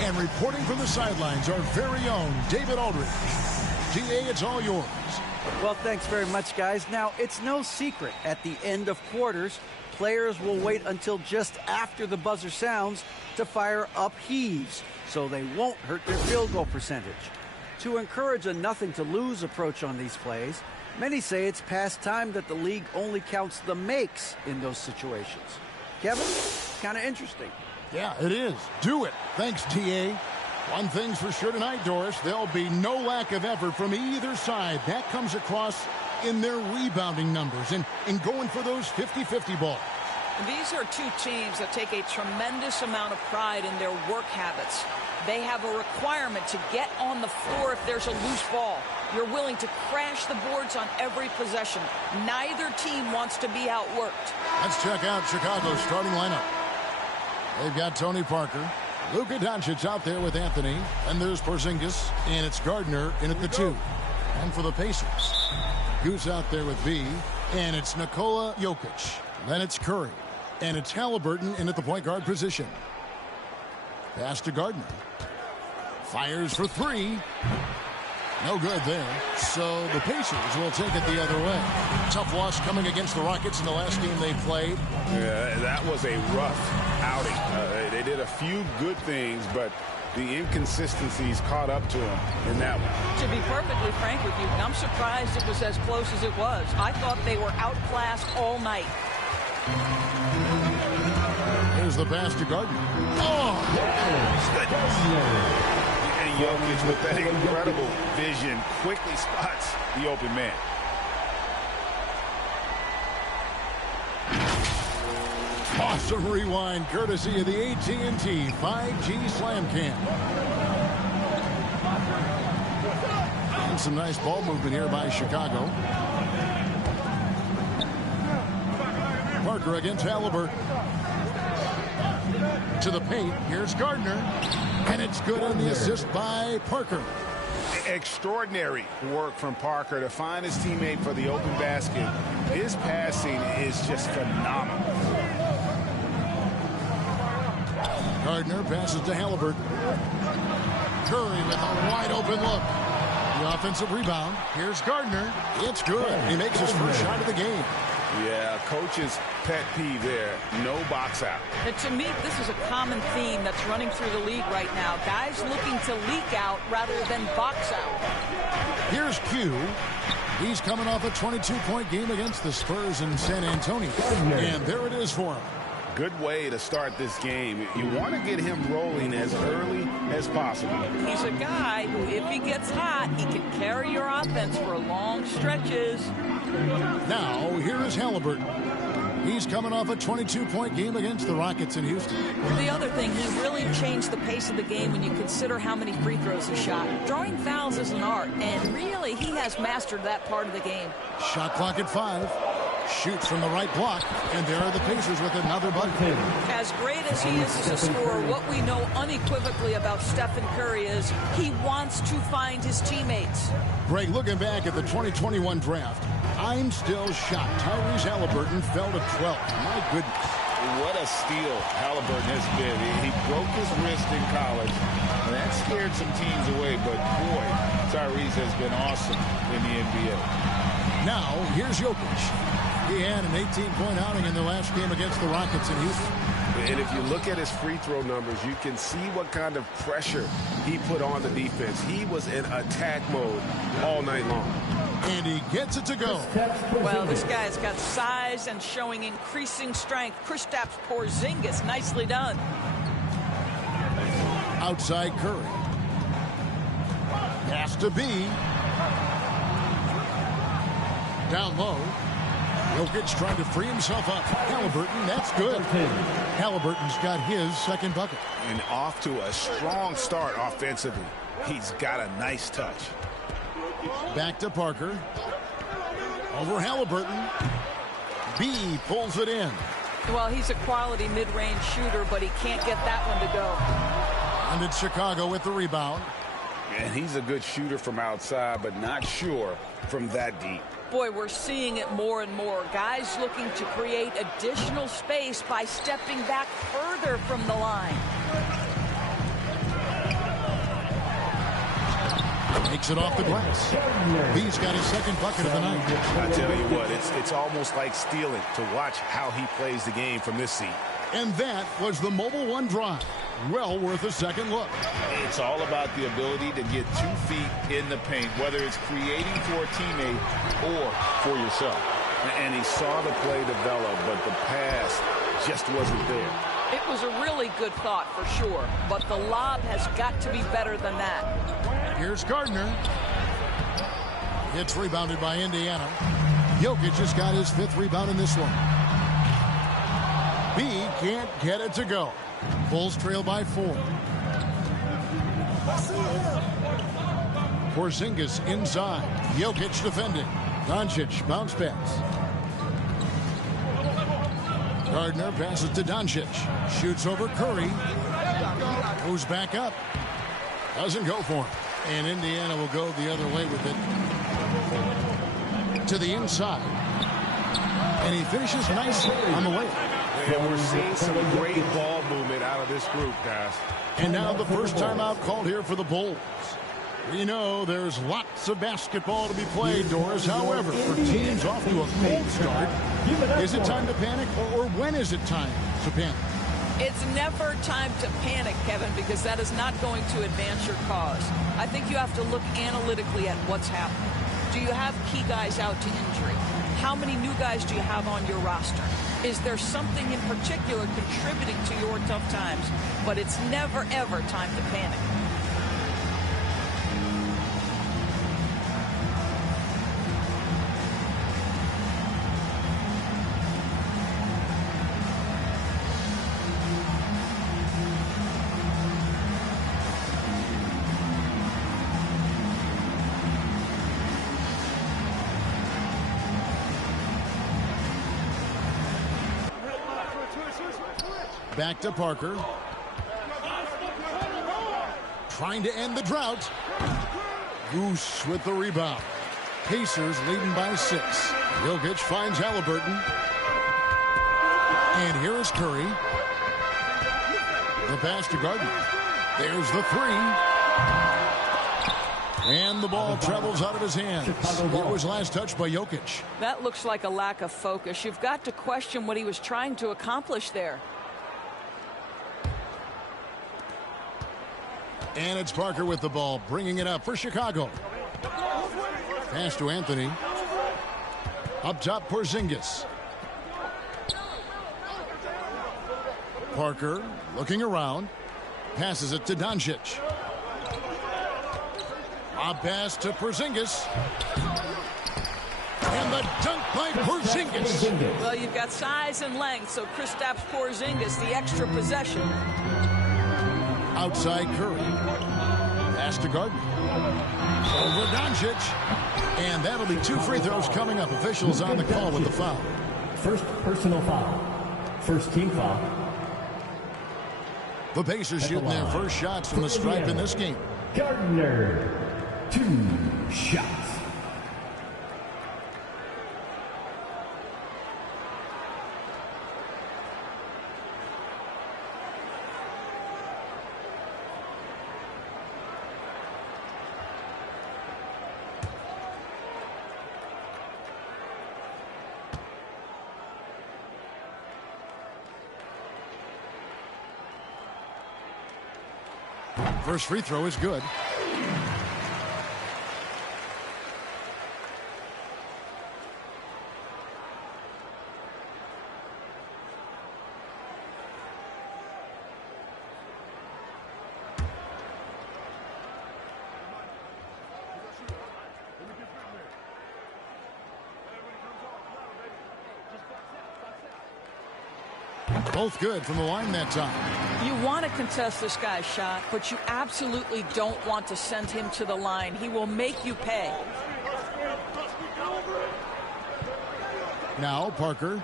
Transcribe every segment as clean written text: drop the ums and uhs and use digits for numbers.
And reporting from the sidelines, our very own David Aldridge. GA, it's all yours. Well, thanks very much, guys. Now, it's no secret at the end of quarters, players will wait until just after the buzzer sounds to fire up heaves, so they won't hurt their field goal percentage. To encourage a nothing-to-lose approach on these plays, many say it's past time that the league only counts the makes in those situations. Kevin, kind of interesting. Yeah, it is. Do it. Thanks, TA. One thing's for sure tonight, Doris. There'll be no lack of effort from either side. That comes across in their rebounding numbers and in going for those 50-50 balls. These are two teams that take a tremendous amount of pride in their work habits. They have a requirement to get on the floor if there's a loose ball. You're willing to crash the boards on every possession. Neither team wants to be outworked. Let's check out Chicago's starting lineup. They've got Tony Parker. Luka Doncic out there with Anthony. And there's Porzingis. And it's Gardner in at the 2. And for the Pacers, Goose out there with B. And it's Nikola Jokic. Then it's Curry. And it's Halliburton in at the point guard position. Pass to Gardner. Fires for 3. No good there. So the Pacers will take it the other way. Tough loss coming against the Rockets in the last game they played. Yeah, that was a rough outing. They did a few good things, but the inconsistencies caught up to them in that one. To be perfectly frank with you, I'm surprised it was as close as it was. I thought they were outclassed all night. Here's the pass to Gardner. Oh! And Jokic with that incredible vision quickly spots the open man. Awesome rewind courtesy of the AT&T 5G Slam Cam. And some nice ball movement here by Chicago. Parker against Halliburton. To the paint. Here's Gardner. And it's good on the assist by Parker. Extraordinary work from Parker to find his teammate for the open basket. His passing is just phenomenal. Gardner passes to Halliburton. Curry with a wide open look. The offensive rebound. Here's Gardner. It's good. He makes his first shot of the game. Yeah, coach's pet peeve there. No box out. And to me, this is a common theme that's running through the league right now. Guys looking to leak out rather than box out. Here's Q. He's coming off a 22-point game against the Spurs in San Antonio. And there it is for him. Good way to start this game. You want to get him rolling as early as possible. He's a guy who, if he gets hot, he can carry your offense for long stretches. Now, here is Halliburton. He's coming off a 22-point game against the Rockets in Houston. The other thing, he really changed the pace of the game when you consider how many free throws he shot. Drawing fouls is an art, and really, he has mastered that part of the game. Shot clock at 5. Shoots from the right block, and there are the Pacers with another bucket. As great as he is as a scorer, what we know unequivocally about Stephen Curry is he wants to find his teammates. Greg, looking back at the 2021 draft, I'm still shocked. Tyrese Halliburton fell to 12. My goodness. What a steal Halliburton has been. He broke his wrist in college, and that scared some teams away, but boy, Tyrese has been awesome in the NBA. Now, here's Jokic. He had an 18-point outing in the last game against the Rockets in Houston. And if you look at his free throw numbers, you can see what kind of pressure he put on the defense. He was in attack mode all night long. And he gets it to go. Well, this guy's got size and showing increasing strength. Kristaps Porzingis, nicely done. Outside Curry. Pass to B. Down low. Jokic trying to free himself up. Halliburton, that's good. Halliburton's got his second bucket. And off to a strong start offensively. He's got a nice touch. Back to Parker. Over Halliburton. B pulls it in. Well, he's a quality mid-range shooter, but he can't get that one to go. And it's Chicago with the rebound. And he's a good shooter from outside, but not sure from that deep. Boy, we're seeing it more and more. Guys looking to create additional space by stepping back further from the line. Takes it off the glass. He's got his second bucket of the night. I tell you what, it's almost like stealing to watch how he plays the game from this seat. And that was the Mobile One drive. Well worth a second look. It's all about the ability to get 2 feet in the paint, whether it's creating for a teammate or for yourself. And he saw the play develop, but the pass just wasn't there. It was a really good thought for sure, but the lob has got to be better than that. Here's Gardner. It's rebounded by Indiana. Jokic just got his 5th rebound in this one. B can't get it to go. Bulls trail by 4. Porzingis inside. Jokic defending. Doncic bounce pass. Gardner passes to Doncic. Shoots over Curry. Moves back up. Doesn't go for him. And Indiana will go the other way with it. To the inside. And he finishes nicely on the way. And we're seeing some great ball movement out of this group, guys. And now the first timeout called here for the Bulls. We know there's lots of basketball to be played, Doris. However, for teams off to a cold start, is it time to panic, or when is it time to panic? It's never time to panic, Kevin, because that is not going to advance your cause. I think you have to look analytically at what's happening. Do you have key guys out to injury? How many new guys do you have on your roster? Is there something in particular contributing to your tough times? But it's never, ever time to panic. Back to Parker. Trying to end the drought. Goose with the rebound. Pacers leading by 6. Jokic finds Halliburton. And here is Curry. The pass to Gardner. There's the 3. And the ball travels out of his hands. It was last touched by Jokic. That looks like a lack of focus. You've got to question what he was trying to accomplish there. And it's Parker with the ball, bringing it up for Chicago. Pass to Anthony. Up top, Porzingis. Parker looking around. Passes it to Doncic. A pass to Porzingis. And the dunk by Porzingis. Well, you've got size and length, so Kristaps Porzingis, the extra possession. Outside Curry. Pass to Gardner. Over Doncic. And that'll be 2 free throws coming up. Officials on the call with the foul. First personal foul. First team foul. The Pacers shooting their first shots from the stripe in this game. Gardner. 2 shots. First free throw is good. Both good from the line that time. You want to contest this guy's shot, but you absolutely don't want to send him to the line. He will make you pay. Now Parker.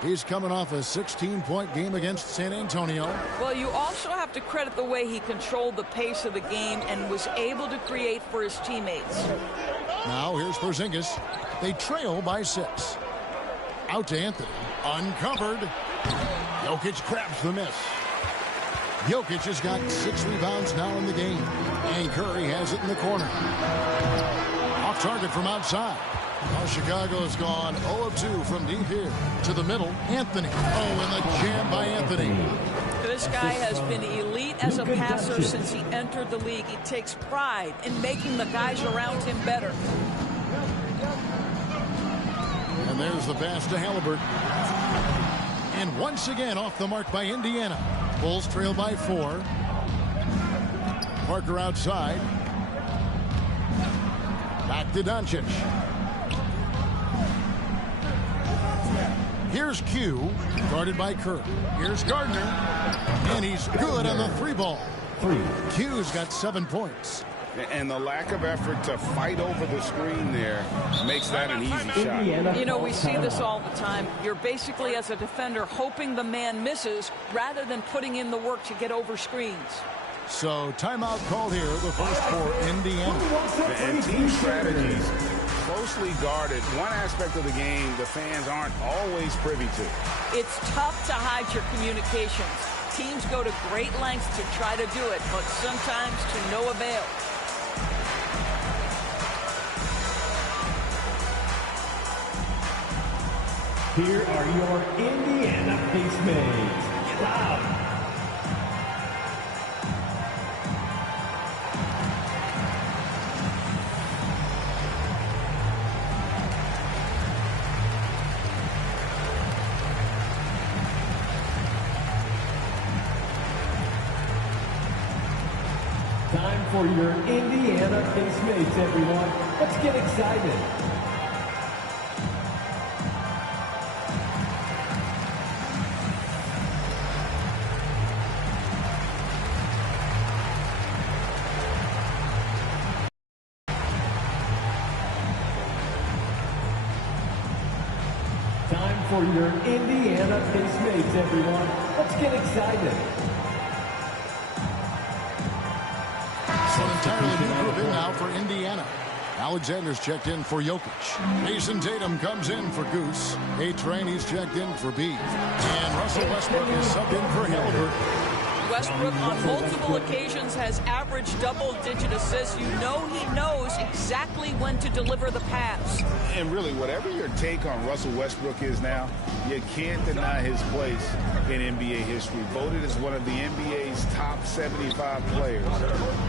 He's coming off a 16-point game against San Antonio. Well, you also have to credit the way he controlled the pace of the game and was able to create for his teammates. Now here's Porzingis. They trail by 6. Out to Anthony. Uncovered. Jokic grabs the miss. Jokic has got 6 rebounds now in the game. And Curry has it in the corner. Off target from outside. Now Chicago's gone 0 of 2 from deep here to the middle. Anthony. Oh, and the jam by Anthony. This guy has been elite as a passer since he entered the league. He takes pride in making the guys around him better. And there's the pass to Halliburton. And once again off the mark by Indiana. Bulls trail by 4. Parker outside. Back to Doncic. Here's Q, guarded by Kerr. Here's Gardner, and he's good on the 3-ball. Q's got 7 points. And the lack of effort to fight over the screen there makes that an easy shot. You know, we see this all the time. You're basically, as a defender, hoping the man misses rather than putting in the work to get over screens. So timeout called here, the first for Indiana. And team strategies closely guarded. One aspect of the game the fans aren't always privy to. It's tough to hide your communications. Teams go to great lengths to try to do it, but sometimes to no avail. Here are your Indiana base mates. Get loud. Time for your Indiana base mates, everyone. Let's get excited. Time for your Indiana base mates, everyone. Let's get excited. So an entirely new group in now for Indiana. Alexander's checked in for Jokic. Mason Tatum comes in for Goose. A-Train, he's checked in for B. And Russell Westbrook is subbed in for Halliburton. Westbrook on multiple occasions has averaged double-digit assists. You know he knows exactly when to deliver the pass. And really, whatever your take on Russell Westbrook is now, you can't deny his place in NBA history. Voted as one of the NBA's top 75 players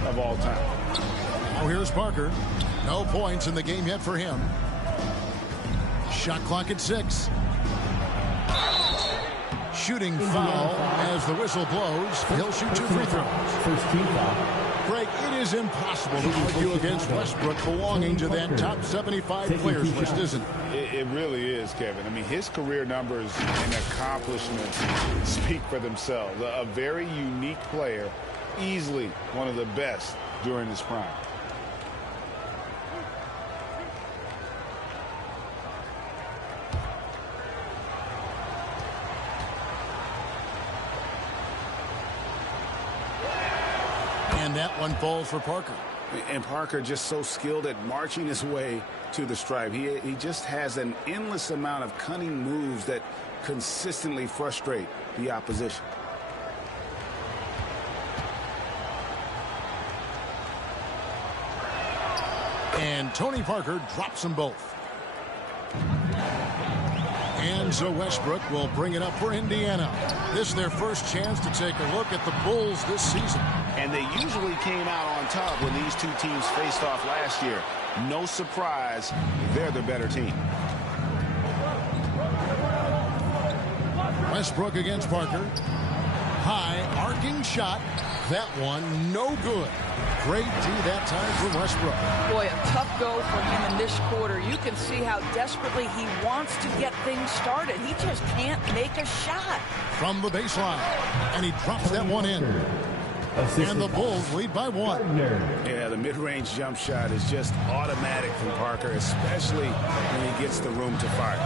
of all time. Now here's Parker. No points in the game yet for him. Shot clock at 6. Shooting foul as the whistle blows. He'll shoot 2 free throws. First team foul. Greg, it is impossible to argue against Westbrook belonging to that top 75 players list, isn't it? It really is, Kevin. I mean, his career numbers and accomplishments speak for themselves. A very unique player, easily one of the best during his prime. And that one falls for Parker. And Parker just so skilled at marching his way to the stripe. He just has an endless amount of cunning moves that consistently frustrate the opposition. And Tony Parker drops them both. And so Westbrook will bring it up for Indiana. This is their first chance to take a look at the Bulls this season. And they usually came out on top when these two teams faced off last year. No surprise, they're the better team. Westbrook against Parker. High, arcing shot. That one, no good. Great D that time from Westbrook. Boy, a tough go for him in this quarter. You can see how desperately he wants to get things started. He just can't make a shot. From the baseline. And he drops that one in. And the Bulls lead by 1. Yeah, the mid-range jump shot is just automatic from Parker, especially when he gets the room to fire.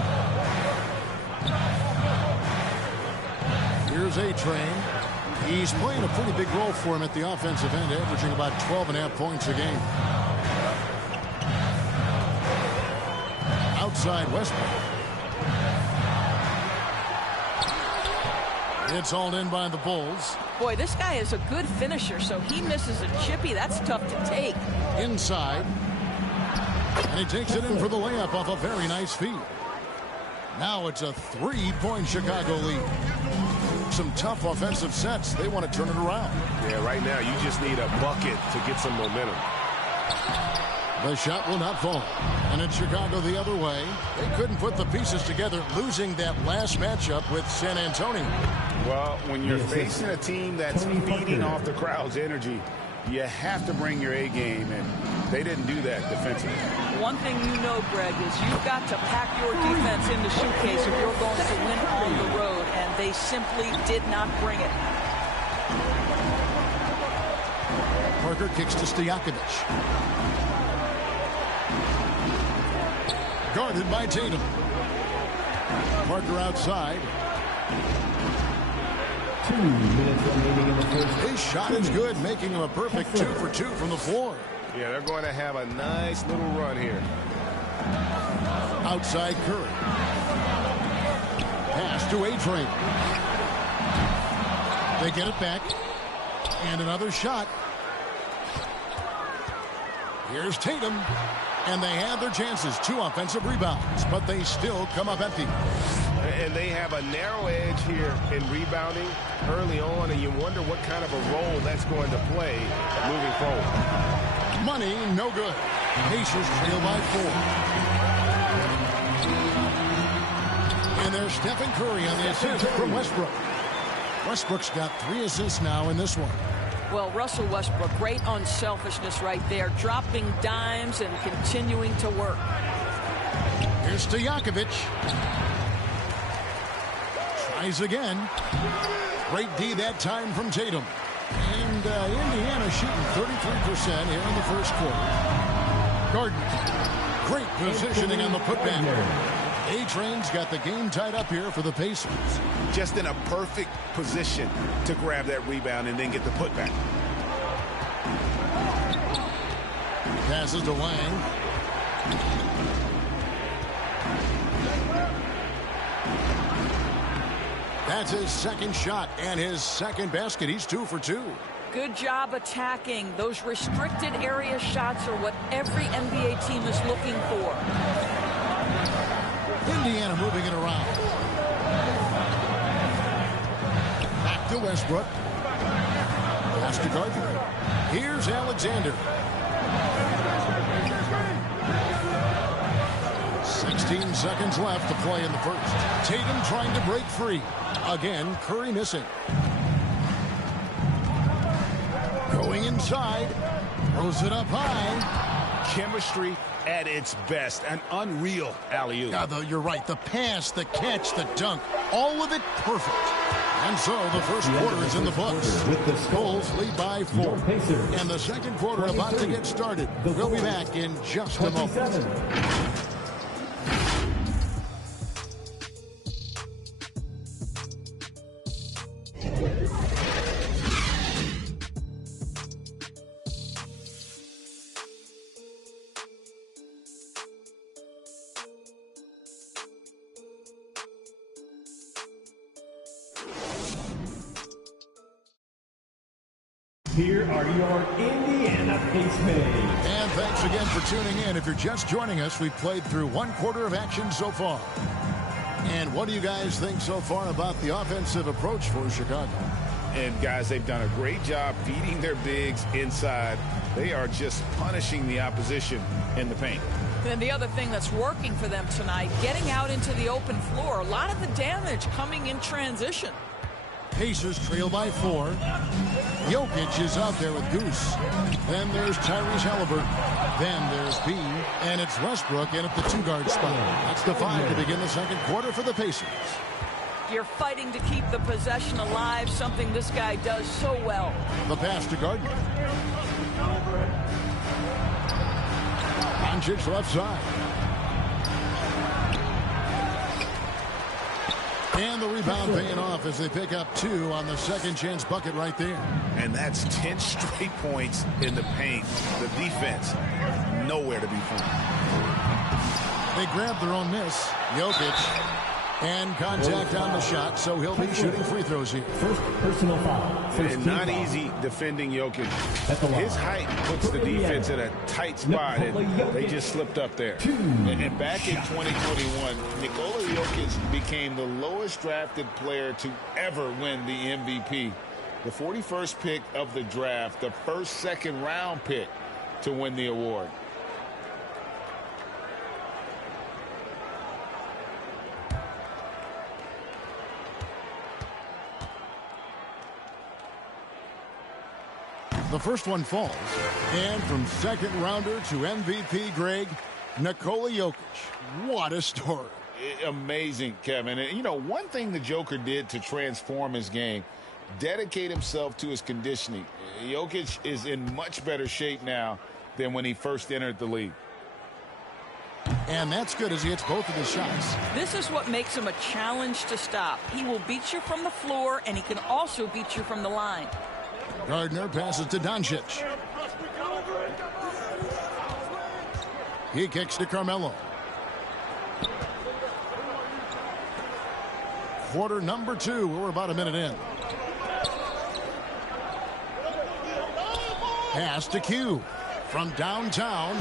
Here's A-Train. He's playing a pretty big role for him at the offensive end, averaging about 12.5 points a game. Outside Westbrook. It's hauled in by the Bulls. Boy, this guy is a good finisher, so he misses a chippy. That's tough to take. Inside. And he takes it in for the layup off a very nice feed. Now it's a 3-point Chicago lead. Some tough offensive sets. They want to turn it around. Yeah, right now you just need a bucket to get some momentum. The shot will not fall. And it's Chicago the other way. They couldn't put the pieces together, losing that last matchup with San Antonio. Well, when you're facing a team that's feeding off the crowd's energy, you have to bring your A game, and they didn't do that defensively. One thing you know, Greg, is you've got to pack your defense in the suitcase if you're going to win on the road, and they simply did not bring it. Parker kicks to Stojakovic. Guarded by Tatum. Parker outside. 2 minutes remaining in the first. His shot is good, making him a perfect 2 for 2 from the floor. Yeah, they're going to have a nice little run here. Outside Curry. Pass to A-Train. They get it back. And another shot. Here's Tatum. And they have their chances. 2 offensive rebounds, but they still come up empty. And they have a narrow edge here in rebounding early on, and you wonder what kind of a role that's going to play moving forward. Money, no good. Pacers trail by 4. And there's Stephen Curry on the assist from Westbrook. Westbrook's got 3 assists now in this one. Well, Russell Westbrook, great unselfishness right there, dropping dimes and continuing to work. Here's Stojakovic. Tries again. Great D that time from Tatum. And Indiana shooting 33% here in the first quarter. Gardner. Great positioning on the putback. A-Train's got the game tied up here for the Pacers. Just in a perfect position to grab that rebound and then get the putback. Passes to Wang. That's his second shot and his second basket. He's 2 for 2. Good job attacking. Those restricted area shots are what every NBA team is looking for. Indiana moving it around. Back to Westbrook. Pass to Gardner. Here's Alexander. 16 seconds left to play in the first. Tatum trying to break free. Again, Curry missing. Going inside. Throws it up high. Chemistry at its best. An unreal alley-oop. You're right. The pass, the catch, the dunk. All of it perfect. And so the first quarter is in the books. Bulls lead by 4. And the second quarter about to get started. We'll be back in just a moment. Here are your Indiana Pacemates. And thanks again for tuning in. If you're just joining us, we've played through 1 quarter of action so far. And what do you guys think so far about the offensive approach for Chicago? And, guys, they've done a great job feeding their bigs inside. They are just punishing the opposition in the paint. And the other thing that's working for them tonight, getting out into the open floor. A lot of the damage coming in transition. Pacers trail by 4. Jokic is out there with Goose. Then there's Tyrese Halliburton. Then there's B. And it's Westbrook in at the 2-guard spot. That's the 5 to begin the second quarter for the Pacers. You're fighting to keep the possession alive, something this guy does so well. The pass to Gardner. Doncic left side. And the rebound paying off as they pick up 2 on the second chance bucket right there. And that's 10 straight points in the paint. The defense, nowhere to be found. They grab their own miss. Jokic And contact on the shot, so he'll be shooting free throws here. First personal foul. And not easy defending Jokic. His height puts the defense in a tight spot, and they just slipped up there. And back in 2021, Nikola Jokic became the lowest drafted player to ever win the MVP. The 41st pick of the draft, the first second-round pick to win the award. The first one falls. And from second rounder to MVP, Greg, Nikola Jokic. What a story. Amazing, Kevin. And, you know, one thing the Joker did to transform his game, dedicate himself to his conditioning. Jokic is in much better shape now than when he first entered the league. And that's good as he hits both of his shots. This is what makes him a challenge to stop. He will beat you from the floor, and he can also beat you from the line. Gardner passes to Doncic. He kicks to Carmelo. Quarter number 2. We're about a minute in. Pass to Q. From downtown,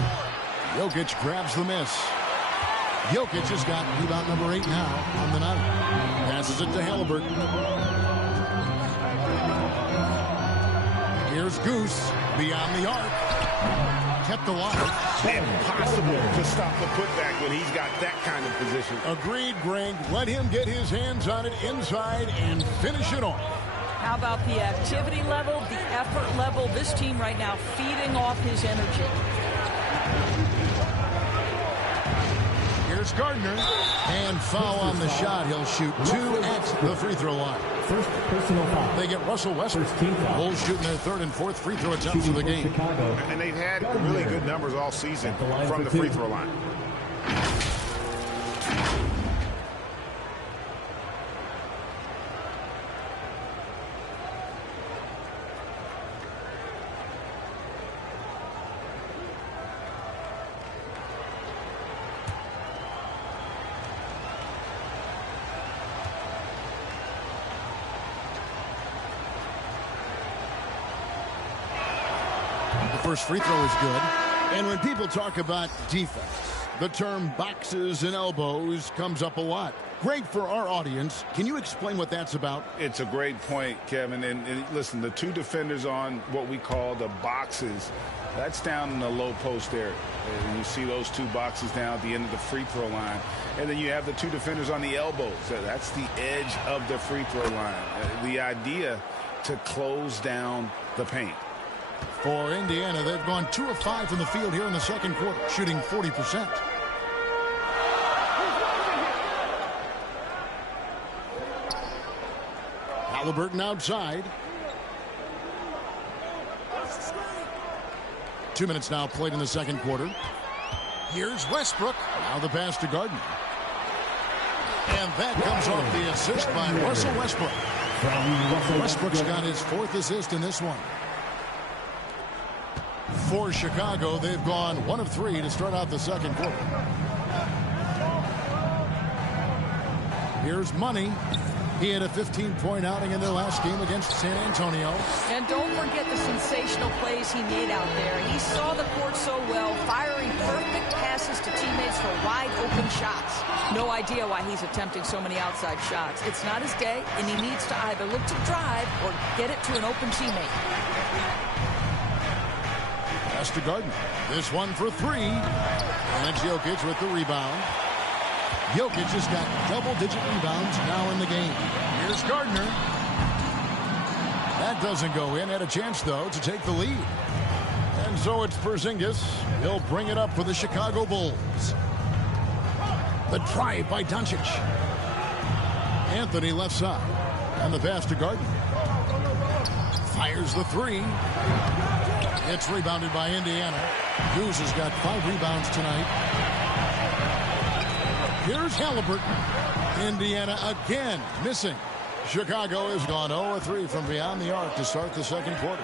Jokic grabs the miss. Jokic has got rebound number 8 now on the night. Passes it to Halliburton. Here's Goose beyond the arc. Kept alive. Impossible to stop the putback when he's got that kind of position. Agreed, Greg. Let him get his hands on it inside and finish it off. How about the activity level, the effort level? This team right now feeding off his energy. Here's Gardner. And foul on the shot. He'll shoot 2 at the free throw line. First personal foul. They get Russell Westbrook. Bulls shooting their 3rd and 4th free throw attempts of the game. And they've had really good numbers all season from the free throw line. First free throw is good. And when people talk about defense, the term boxes and elbows comes up a lot. Greg, for our audience, can you explain what that's about? It's a great point, Kevin. And listen, the 2 defenders on what we call the boxes, that's down in the low post area. And you see those 2 boxes down at the end of the free throw line. And then you have the 2 defenders on the elbows. That's the edge of the free throw line. The idea to close down the paint. For Indiana, they've gone 2 of 5 from the field here in the second quarter, shooting 40%. Halliburton outside. 2 minutes now played in the second quarter. Here's Westbrook. Now the pass to Gardner. And that comes off the assist by Russell Westbrook. Westbrook's got his 4th assist in this one. For Chicago, they've gone 1 of 3 to start out the second quarter. Here's Money. He had a 15-point outing in their last game against San Antonio. And don't forget the sensational plays he made out there. He saw the court so well, firing perfect passes to teammates for wide-open shots. No idea why he's attempting so many outside shots. It's not his day, and he needs to either look to drive or get it to an open teammate. Pass to Gardner. This one for 3. And it's Jokic with the rebound. Jokic has got double-digit rebounds now in the game. Here's Gardner. That doesn't go in. Had a chance, though, to take the lead. And so it's Porzingis. He'll bring it up for the Chicago Bulls. The drive by Doncic. Anthony left side. And the pass to Gardner. Fires the 3. It's rebounded by Indiana. Hughes has got 5 rebounds tonight. Here's Halliburton. Indiana again missing. Chicago has gone 0-3 from beyond the arc to start the second quarter.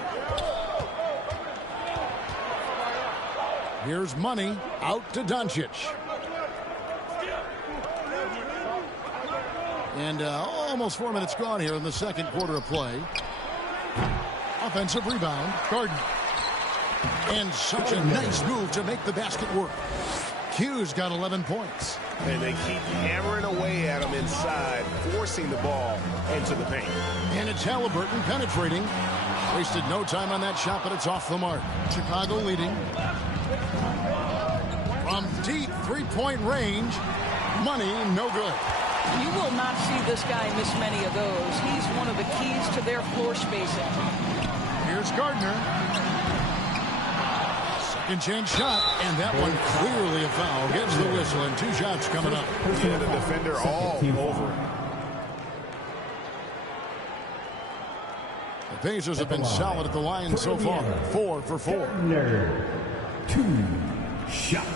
Here's Money out to Doncic. And almost 4 minutes gone here in the second quarter of play. Offensive rebound, Gardner. And such a nice move to make the basket work. Q's got 11 points. And they keep hammering away at him inside, forcing the ball into the paint. And it's Halliburton penetrating. Wasted no time on that shot, but it's off the mark. Chicago leading. From deep three-point range, money no good. You will not see this guy miss many of those. He's one of the keys to their floor spacing. Here's Gardner. Second chance shot, and that one clearly a foul. Gets the whistle, and 2 shots coming up. Yeah, the defender all over it. The Pacers have been solid at the line so far. 4 for 4. 2 shots.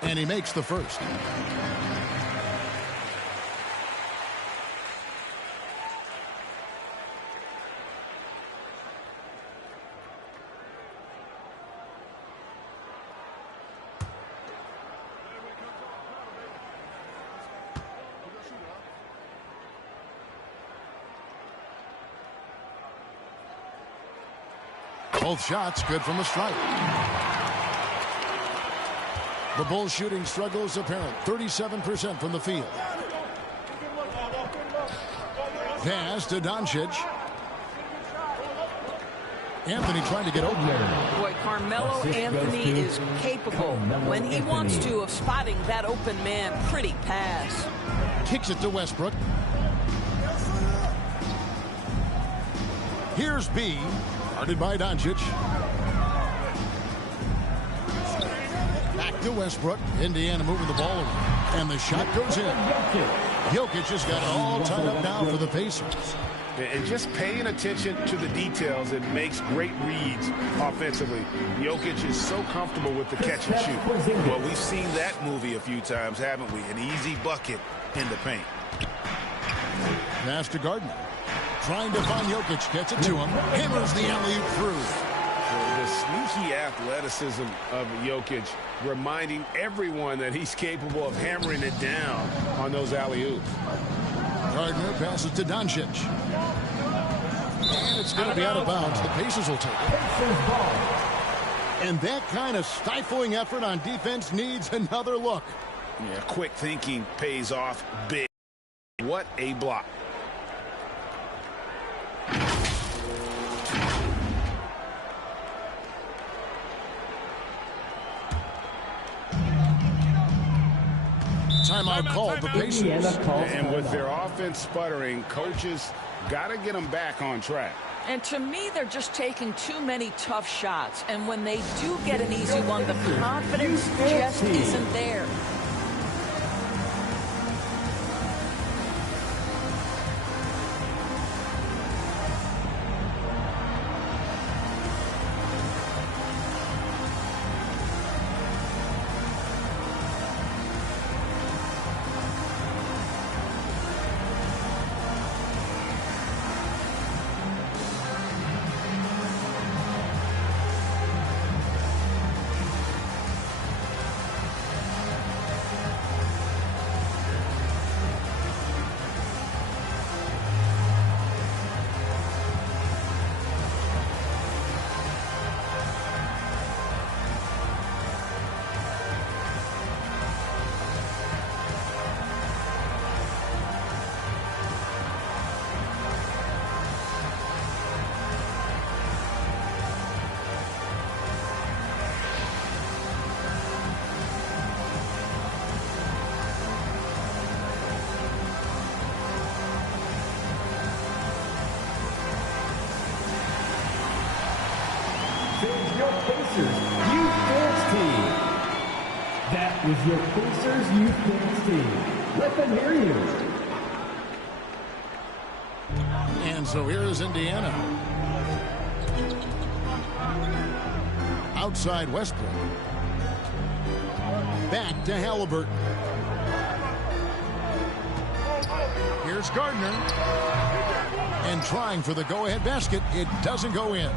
And he makes the first. Both shots good from the stripe. The Bulls shooting struggle is apparent. 37% from the field. Pass to Doncic. Anthony trying to get open there. Boy, Carmelo Anthony is capable, when he wants to, of spotting that open man. Pretty pass. Kicks it to Westbrook. Here's B. Guarded by Doncic. Back to Westbrook. Indiana moving the ball around. And the shot goes in. Jokic has got it all tied up now for the Pacers. And just paying attention to the details, it makes great reads offensively. Jokic is so comfortable with the catch and shoot. Well, we've seen that movie a few times, haven't we? An easy bucket in the paint. Pass to Gardner. Trying to find Jokic. Gets it to him. Hammers the alley-oop through. The sneaky athleticism of Jokic, reminding everyone that he's capable of hammering it down on those alley-oops. Gardner passes to Doncic. And it's going to be out of bounds. The Pacers will take it. And that kind of stifling effort on defense needs another look. Yeah, quick thinking pays off big. What a block. Timeout called the Pacers. And with their offense sputtering, coaches got to get them back on track. And to me, they're just taking too many tough shots. And when they do get an easy one, the confidence just isn't there. Your Pacers Youth Dance Team. That is your Pacers Youth Dance Team. Let them hear you. And so here is Indiana. Outside Westbrook. Back to Halliburton. Here's Gardner. And trying for the go-ahead basket. It doesn't go in.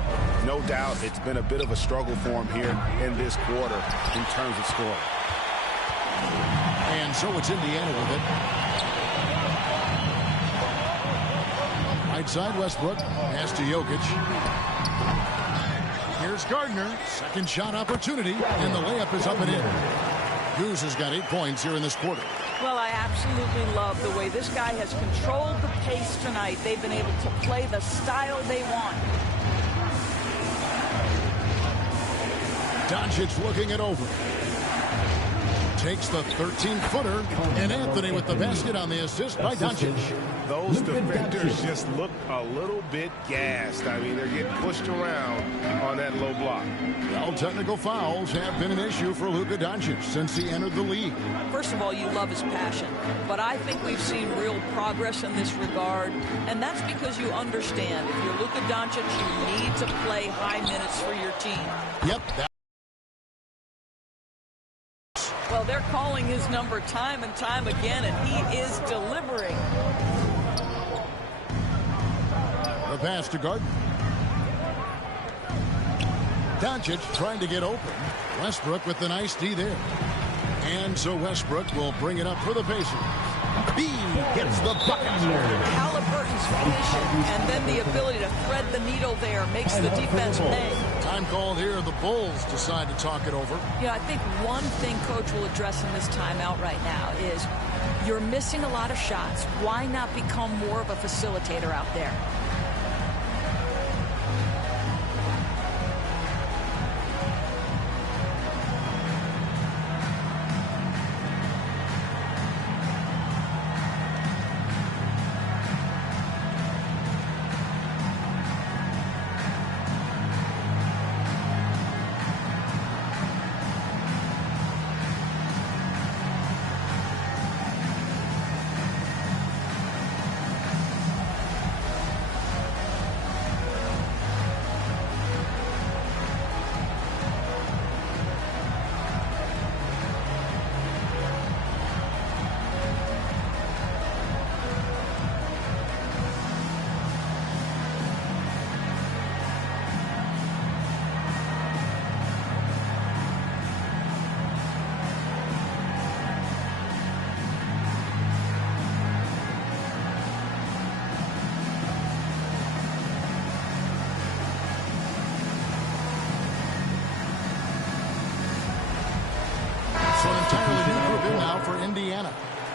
No doubt it's been a bit of a struggle for him here in this quarter in terms of scoring. And so it's Indiana with it. Right side, Westbrook. Pass to Jokic. Here's Gardner. Second shot opportunity. And the layup is up and in. Goose has got 8 points here in this quarter. Well, I absolutely love the way this guy has controlled the pace tonight. They've been able to play the style they want. Doncic looking it over. Takes the 13-footer. And Anthony with the basket on the assist by Doncic. Those defenders just look a little bit gassed. I mean, they're getting pushed around on that low block. Well, technical fouls have been an issue for Luka Doncic since he entered the league. First of all, you love his passion. But I think we've seen real progress in this regard. And that's because you understand if you're Luka Doncic, you need to play high minutes for your team. Yep. Well, they're calling his number time and time again, and he is delivering. The pass to Gardner. Doncic trying to get open. Westbrook with the nice D there. And so Westbrook will bring it up for the Pacers. B gets the bucket. Halliburton's vision and then the ability to thread the needle there makes the defense pay. Time called here. The Bulls decide to talk it over. I think one thing Coach will address in this timeout right now is you're missing a lot of shots. Why not become more of a facilitator out there? So an entirely new group in now for Indiana.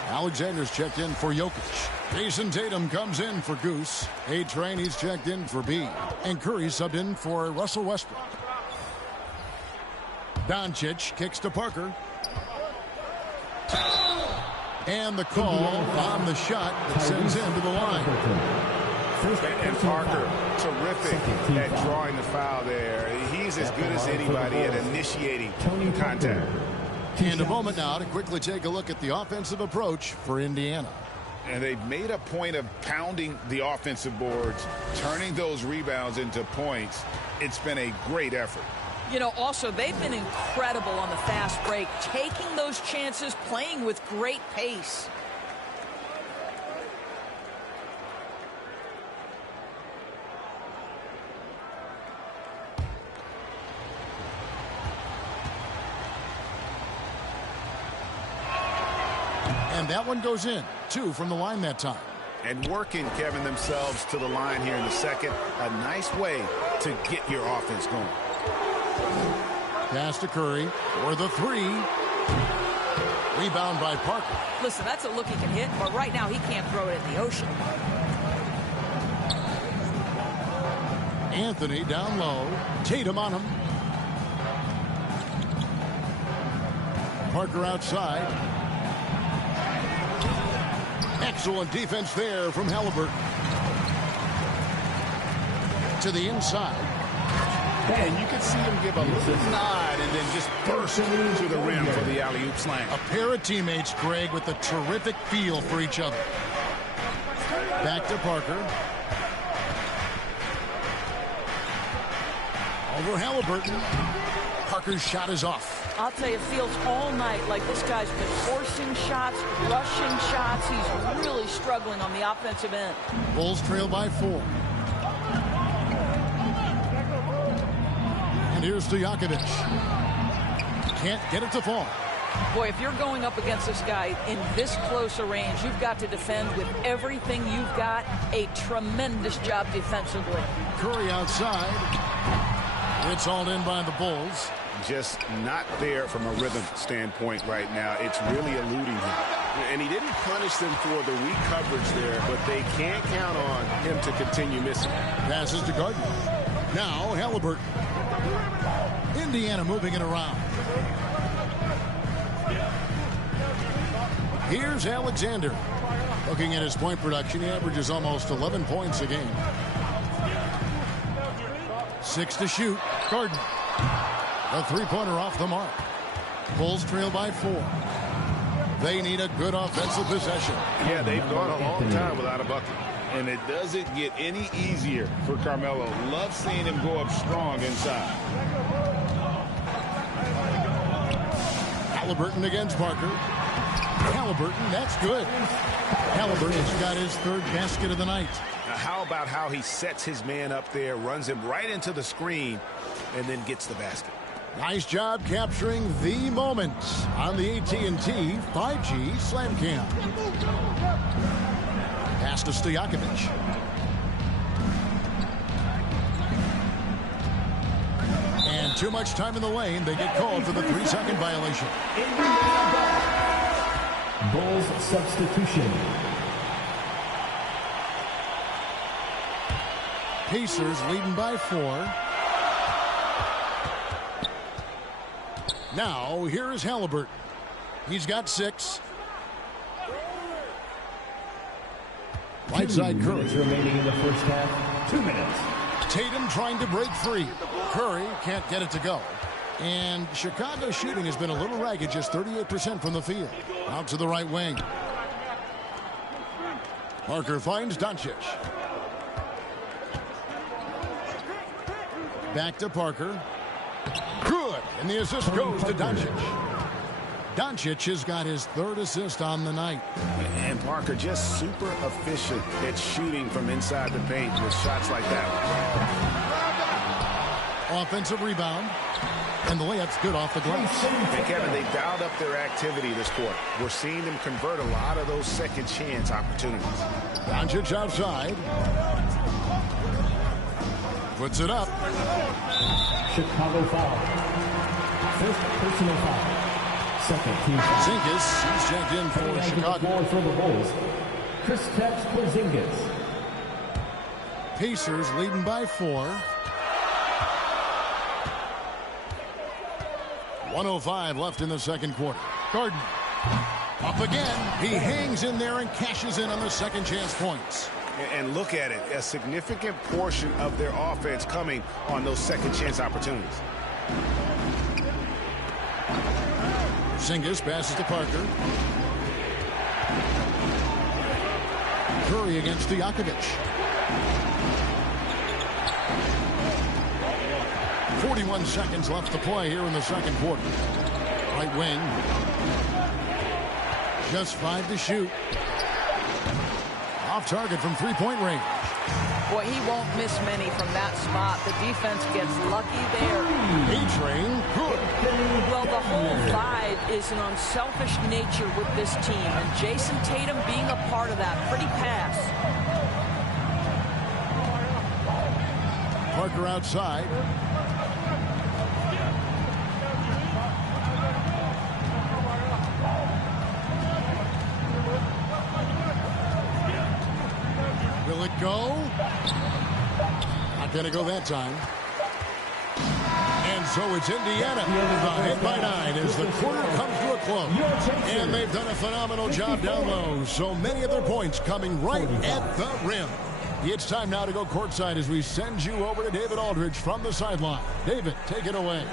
Alexander's checked in for Jokic. Jason Tatum comes in for Goose. A-Train, he's checked in for B. And Curry subbed in for Russell Westbrook. Doncic kicks to Parker. And the call on the shot that sends him to the line. And Parker, terrific at drawing the foul there. He's as good as anybody at initiating contact. And a moment now to quickly take a look at the offensive approach for Indiana. And they've made a point of pounding the offensive boards, turning those rebounds into points. It's been a great effort. Also, they've been incredible on the fast break, taking those chances, playing with great pace. And that one goes in. 2 from the line that time. And working, Kevin, themselves to the line here in the second. A nice way to get your offense going. Pass to Curry for the 3. Rebound by Parker. Listen, that's a look he can hit, but right now he can't throw it in the ocean. Anthony down low. Tatum on him. Parker outside. Excellent defense there from Halliburton. To the inside. And you can see him give a little nod and then just burst to the rim for the alley-oop slam. A pair of teammates, Greg, with a terrific feel for each other. Back to Parker. Over Halliburton. Parker's shot is off. I'll tell you, it feels all night like this guy's been forcing shots, rushing shots. He's really struggling on the offensive end. Bulls trail by 4. And here's Stojakovic. Can't get it to fall. Boy, if you're going up against this guy in this close a range, you've got to defend with everything you've got. A tremendous job defensively. Curry outside. It's hauled in by the Bulls. Just not there from a rhythm standpoint right now. It's really eluding him. And he didn't punish them for the weak coverage there, but they can't count on him to continue missing. Passes to Gardner. Now Halliburton. Indiana moving it around. Here's Alexander. Looking at his point production, he averages almost 11 points a game. 6 to shoot. Gardner. A three-pointer off the mark. Bulls trail by 4. They need a good offensive possession. Yeah, they've gone a long time without a bucket. And it doesn't get any easier for Carmelo. Love seeing him go up strong inside. Halliburton against Parker. Halliburton, that's good. Halliburton's got his 3rd basket of the night. Now, how about how he sets his man up there, runs him right into the screen, and then gets the basket? Nice job capturing the moment on the AT&T 5G Slam Cam. Pass to Stojakovic. And too much time in the lane. They get called for the 3-second violation. Bulls substitution. Pacers leading by 4. Now, here is Halliburton. He's got 6. Right side Curry. Remaining in the first half. 2 minutes. Tatum trying to break free. Curry can't get it to go. And Chicago's shooting has been a little ragged, just 38% from the field. Out to the right wing. Parker finds Doncic. Back to Parker. Good. And the assist goes to Doncic. Doncic has got his 3rd assist on the night. And Parker just super efficient at shooting from inside the paint with shots like that one. Offensive rebound. And the layup's good off the glass. And Kevin, they dialed up their activity this quarter. We're seeing them convert a lot of those second chance opportunities. Doncic outside. Puts it up. Chicago foul. First personal foul. Second team foul. Porzingis, he's checked in for Chicago. For the Bulls. Kristaps Porzingis. Pacers leading by 4. 1:05 left in the second quarter. Gardner up again. He hangs in there and cashes in on the second chance points. And look at it, a significant portion of their offense coming on those second chance opportunities. Porzingis passes to Parker. Curry against Stojakovic. 41 seconds left to play here in the second quarter. Right wing. Just 5 to shoot. Off target from 3-point range. Boy, he won't miss many from that spot. The defense gets lucky there. A-Train, good. Well, the whole vibe is an unselfish nature with this team, and Jason Tatum being a part of that. Pretty pass. Parker outside. Will it go? Not going to go that time. And so it's Indiana ahead by 9 as the quarter comes to a close. And they've done a phenomenal job down low. So many of their points coming right at the rim. It's time now to go courtside as we send you over to David Aldridge from the sideline. David, take it away.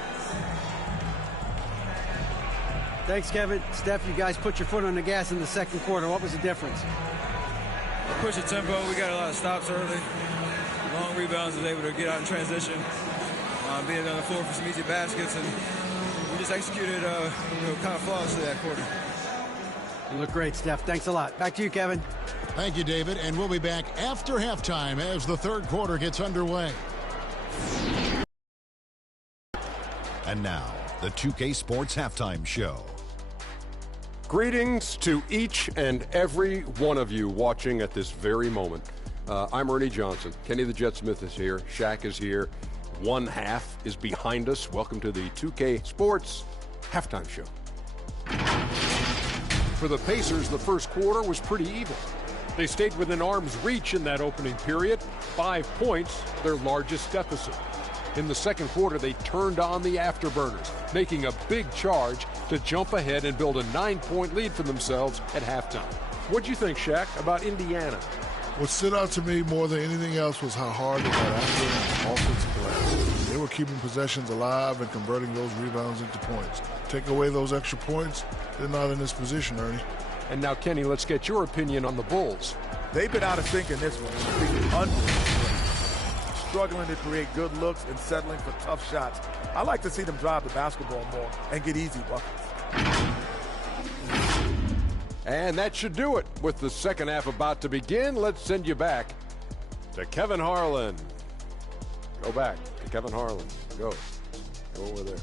Thanks, Kevin. Steph, you guys put your foot on the gas in the second quarter. What was the difference? Push the tempo. We got a lot of stops early. Long rebounds, was able to get out in transition. Being on the floor for some easy baskets, and we just executed kind of flawlessly that quarter. You look great, Steph. Thanks a lot. Back to you, Kevin. Thank you, David. And we'll be back after halftime as the third quarter gets underway. And now, the 2K Sports Halftime Show. Greetings to each and every one of you watching at this very moment. I'm Ernie Johnson. Kenny the Jet Smith is here. Shaq is here. One half is behind us. Welcome to the 2K Sports Halftime Show. For the Pacers, the first quarter was pretty even. They stayed within arm's reach in that opening period. 5 points, their largest deficit. In the second quarter, they turned on the afterburners, making a big charge to jump ahead and build a 9-point lead for themselves at halftime. What'd you think, Shaq, about Indiana? What stood out to me more than anything else was how hard they got after it on offensive glass. They were keeping possessions alive and converting those rebounds into points. Take away those extra points, they're not in this position, Ernie. And now, Kenny, let's get your opinion on the Bulls. They've been out of sync in this one. Struggling to create good looks and settling for tough shots. I like to see them drive the basketball more and get easy buckets. And that should do it. With the second half about to begin, let's send you back to Kevin Harlan. Go back to Kevin Harlan. Go over there.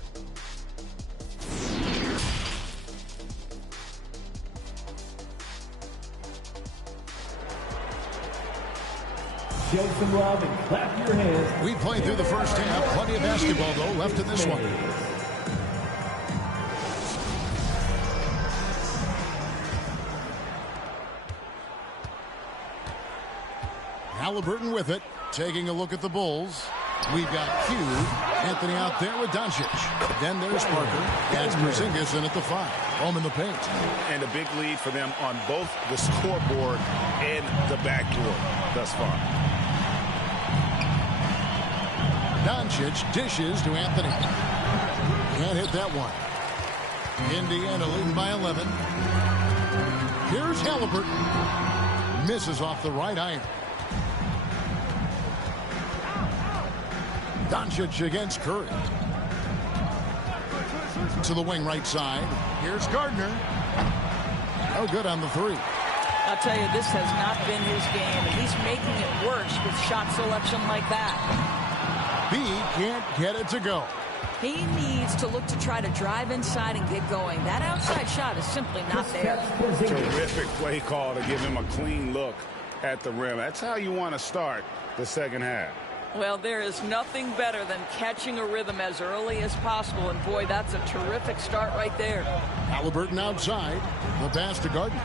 Show some love and clap your hands. We played through the first half. Plenty of basketball, though, left in this one. Halliburton with it. Taking a look at the Bulls. We've got Q. Anthony out there with Doncic. Then there's Parker. And it's Porzingis in at the 5. Home in the paint. And a big lead for them on both the scoreboard and the backboard thus far. Doncic dishes to Anthony. Can't hit that one. Indiana leading by 11. Here's Halliburton. Misses off the right iron. Doncic against Curry. To the wing right side. Here's Gardner. No good on the 3. I'll tell you, this has not been his game, and he's making it worse with shot selection like that. B can't get it to go. He needs to look to try to drive inside and get going. That outside shot is simply not there. Terrific play call to give him a clean look at the rim. That's how you want to start the second half. Well, there is nothing better than catching a rhythm as early as possible, and boy, that's a terrific start right there. Halliburton outside. The pass to Gardner.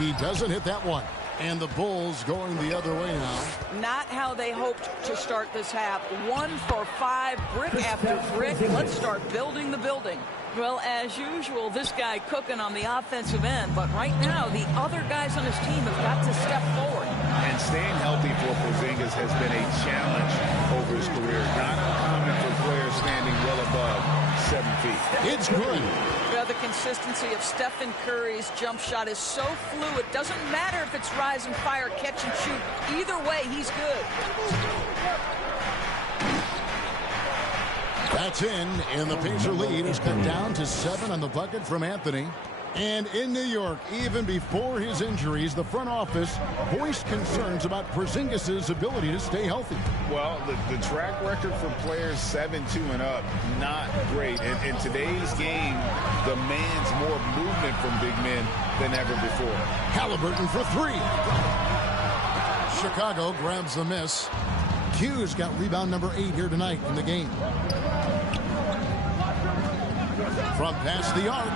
He doesn't hit that one. And the Bulls going the other way now. Not how they hoped to start this half. 1 for 5, brick after brick. Let's start building the building. Well, as usual, this guy cooking on the offensive end. But right now, the other guys on his team have got to step forward. And staying healthy for Porzingis has been a challenge over his career. Not uncommon for players standing well above 7 feet. It's good. Well, the consistency of Stephen Curry's jump shot is so fluid. Doesn't matter if it's rise and fire, catch and shoot. Either way, he's good. That's in, and the Pacer lead is cut down to 7 on the bucket from Anthony. And in New York, even before his injuries, the front office voiced concerns about Porzingis' ability to stay healthy. Well, the track record for players 7-2 and up, not great. In today's game, demands more movement from big men than ever before. Halliburton for 3. Chicago grabs the miss. Q's got rebound number 8 here tonight in the game. From past the arc.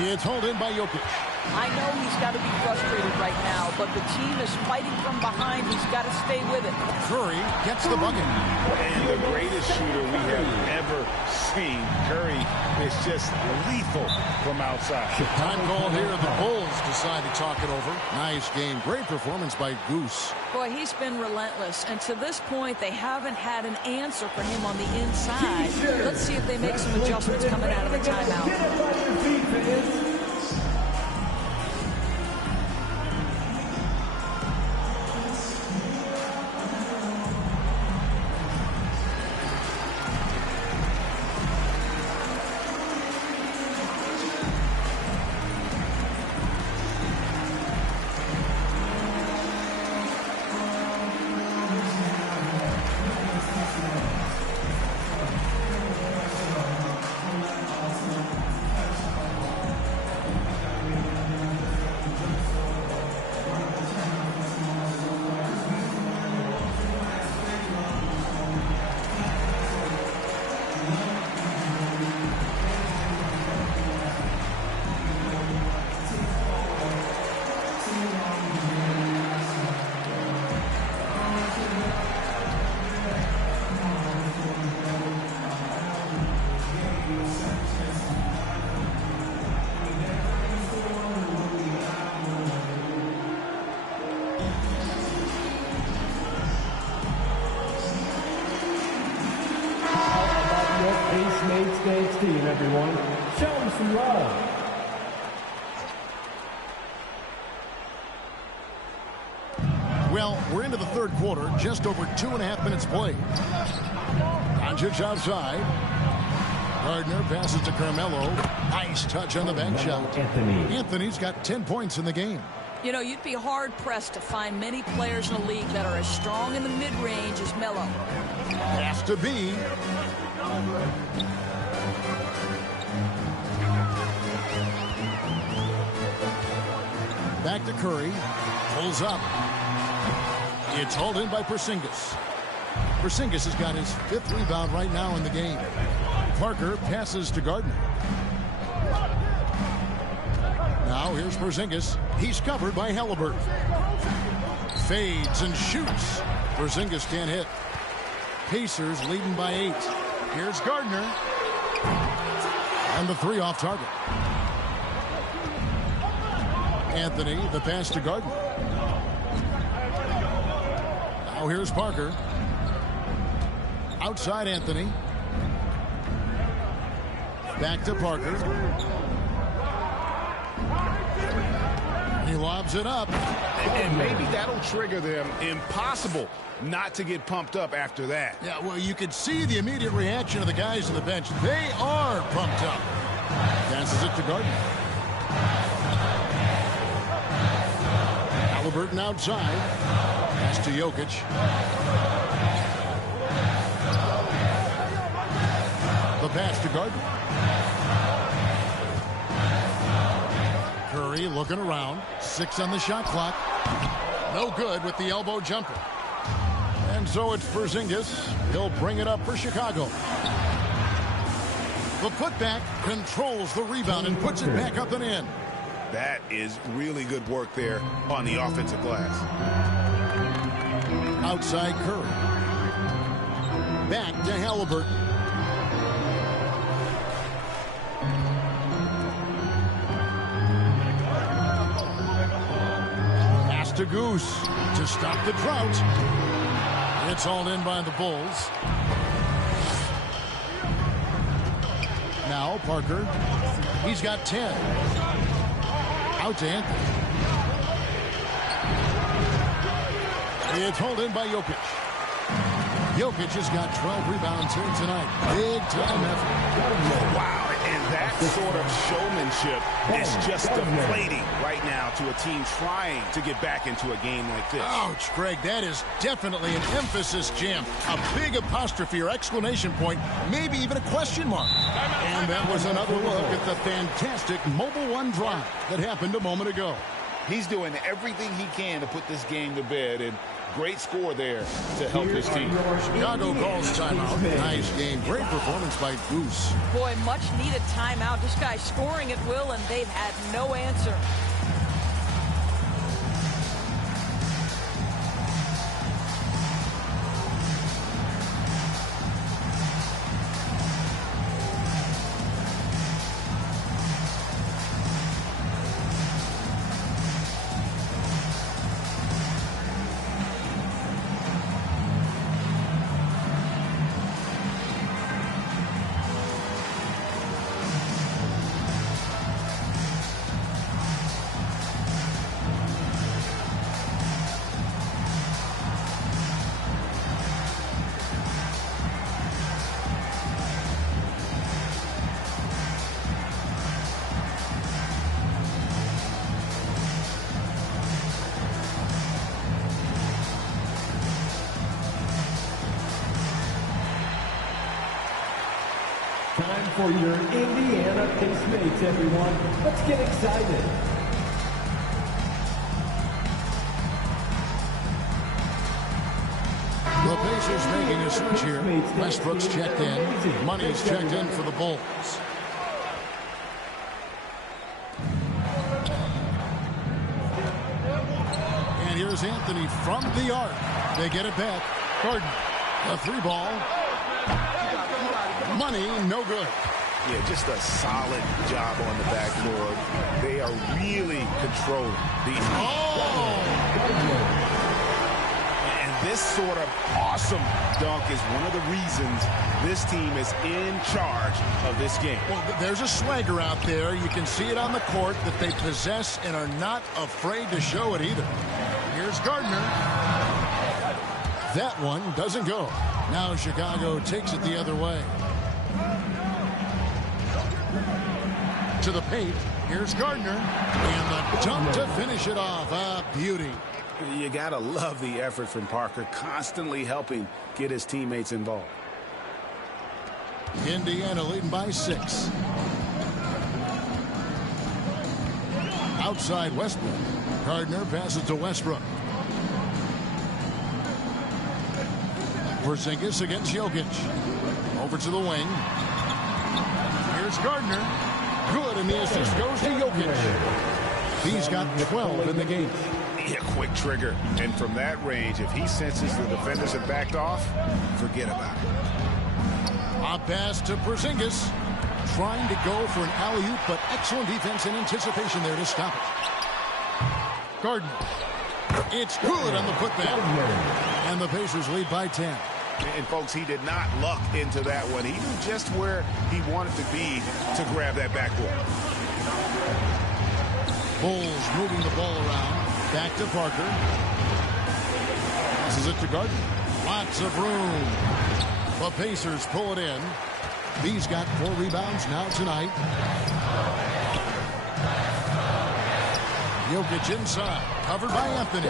It's hauled in by Jokic. I know he's got to be frustrated right now, but the team is fighting from behind. He's got to stay with it. Curry gets the bucket. And the greatest shooter we have ever seen. Curry is just lethal from outside. Time called here. The Bulls decide to talk it over. Nice game. Great performance by Goose. Boy, he's been relentless. And to this point, they haven't had an answer for him on the inside. Let's see if they make some adjustments coming out of the timeout. State's team, everyone. Show them some love. Well, we're into the third quarter, just over 2.5 minutes played. Doncic outside. Gardner passes to Carmelo. Nice touch on the bank shot. Anthony's got 10 points in the game. You know, you'd be hard-pressed to find many players in the league that are as strong in the mid-range as Melo. Has to be. Back to Curry. Pulls up. It's hauled in by Porzingis. Porzingis has got his 5th rebound right now in the game. Parker passes to Gardner. Now here's Porzingis. He's covered by Halliburton. Fades and shoots. Porzingis can't hit. Pacers leading by 8. Here's Gardner. And the 3 off target. Anthony, the pass to Gardner. Now here's Parker. Outside Anthony. Back to Parker. He lobs it up. And maybe that'll trigger them. Impossible not to get pumped up after that. Yeah, well, you could see the immediate reaction of the guys on the bench. They are pumped up. Passes it to Gardner. Halliburton outside. Pass to Jokic. The pass to Gardner. Curry looking around. 6 on the shot clock. No good with the elbow jumper. And so it's Porzingis. He'll bring it up for Chicago. The putback controls the rebound and puts it back up and in. That is really good work there on the offensive glass. Outside Curry. Back to Halliburton. Pass to Goose to stop the drought. It's all in by the Bulls. Now Parker. He's got 10. Out to Anthony. It's hauled in by Jokic. Jokic has got 12 rebounds here tonight. Big time effort. Wow, and that sort of showmanship is just deflating right now to a team trying to get back into a game like this. Ouch, Greg, that is definitely an emphasis jam. A big apostrophe or exclamation point, maybe even a question mark. And that was another look at the fantastic Mobile One drive that happened a moment ago. He's doing everything he can to put this game to bed, and great score there to help his team. Chicago calls timeout. Nice game. Great performance by Goose. Boy, much needed timeout. This guy's scoring at will, and they've had no answer. Time for your Indiana Pacemates, everyone. Let's get excited. The Pacers making a switch here. Westbrook's checked in. Money's checked in for the Bulls. And here's Anthony from the arc. They get it back. Gordon, the 3-ball. Money, no good. Yeah, just a solid job on the backboard. They are really controlling the... Oh! And this sort of awesome dunk is one of the reasons this team is in charge of this game. Well, there's a swagger out there. You can see it on the court that they possess and are not afraid to show it either. Here's Gardner. That one doesn't go. Now Chicago takes it the other way. To the paint. Here's Gardner. And the dunk to finish it off. A beauty. You got to love the effort from Parker, constantly helping get his teammates involved. Indiana leading by 6. Outside Westbrook. Gardner passes to Westbrook. Porzingis against Jokic. Over to the wing. Here's Gardner. Good, and the assist goes to Jokic. He's got 12 in the game. A quick trigger. And from that range, if he senses the defenders have backed off, forget about it. A pass to Porzingis. Trying to go for an alley-oop, but excellent defense and anticipation there to stop it. Gardner. It's good on the putback. And the Pacers lead by 10. And, folks, he did not luck into that one. He knew just where he wanted to be to grab that backboard. Bulls moving the ball around. Back to Parker. This is it to Gardner. Lots of room. The Pacers pull it in. He's got 4 rebounds now tonight. Jokic inside. Covered by Anthony.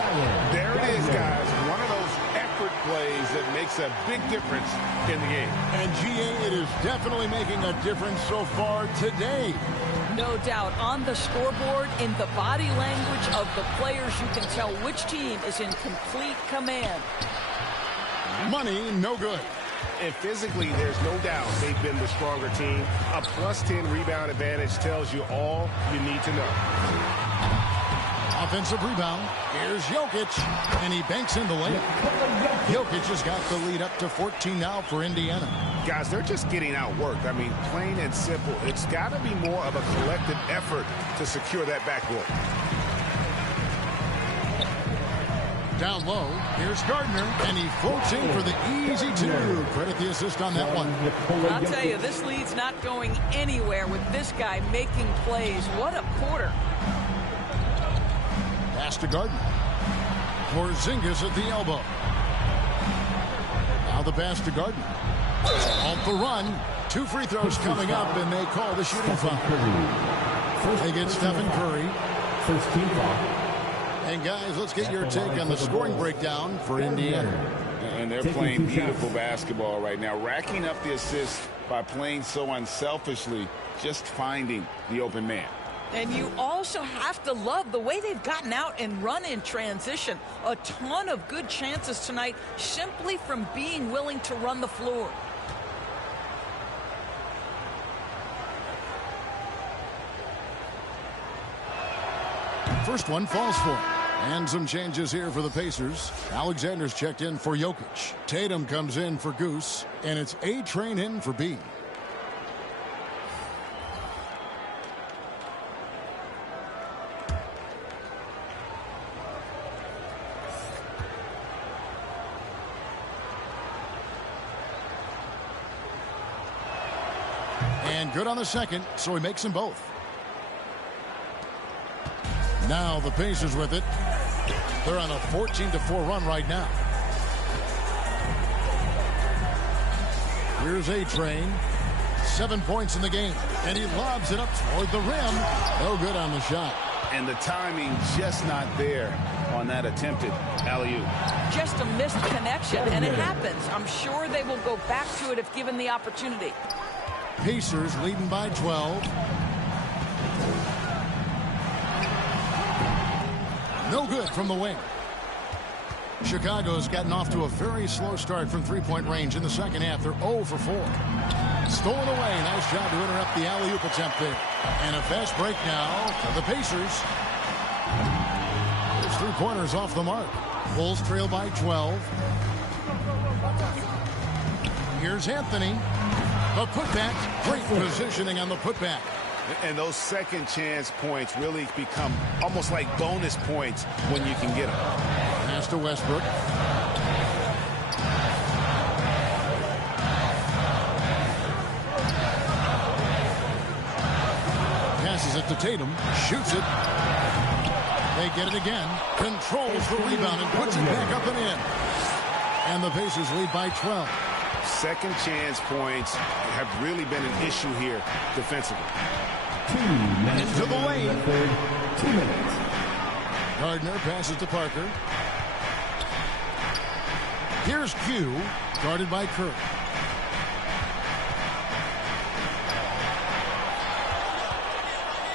There it is, guys. One of those effort plays that makes a big difference in the game. And GA, it is definitely making a difference so far today. No doubt. On the scoreboard, in the body language of the players, you can tell which team is in complete command. Money, no good. And physically, there's no doubt they've been the stronger team. A +10 rebound advantage tells you all you need to know. Offensive rebound. Here's Jokic, and he banks in the layup. Jokic has got the lead up to 14 now for Indiana. Guys, they're just getting outworked. I mean, plain and simple. It's got to be more of a collective effort to secure that backboard. Down low, here's Gardner, and he floats in for the easy 2. Credit the assist on that one. I'll tell you, this lead's not going anywhere with this guy making plays. What a quarter. Pass to Gardner. Porzingis at the elbow. Now the pass to Gardner. Off the run. 2 free throws coming up, and they call the shooting foul. They get Stephen Curry. First team foul. And guys, let's get your take on the scoring breakdown for Indiana. And they're playing beautiful basketball right now, racking up the assists by playing so unselfishly, just finding the open man. And you also have to love the way they've gotten out and run in transition. A ton of good chances tonight simply from being willing to run the floor. First one falls for him. And some changes here for the Pacers. Alexander's checked in for Jokic. Tatum comes in for Goose. And it's A-Train in for B. And good on the second, so he makes them both. Now the Pacers with it. They're on a 14-4 run right now. Here's A-Train. 7 points in the game. And he lobs it up toward the rim. No good on the shot. And the timing just not there on that attempted alley-oop. Just a missed connection, and it happens. I'm sure they will go back to it if given the opportunity. Pacers leading by 12. No good from the wing. Chicago's gotten off to a very slow start from three-point range in the second half. They're 0 for 4. Stolen away. Nice job to interrupt the alley-oop attempt there. And a fast break now for the Pacers. There's 3 pointers off the mark. Bulls trail by 12. Here's Anthony. The putback. Great positioning on the putback. And those second chance points really become almost like bonus points when you can get them. Pass to Westbrook. to Tatum. Shoots it. They get it again. Controls the rebound and puts it back up and in. And the Pacers lead by 12. Second chance points have really been an issue here defensively. 2 minutes. Into the lane. 2 minutes. Gardner passes to Parker. Here's Q, guarded by Curry.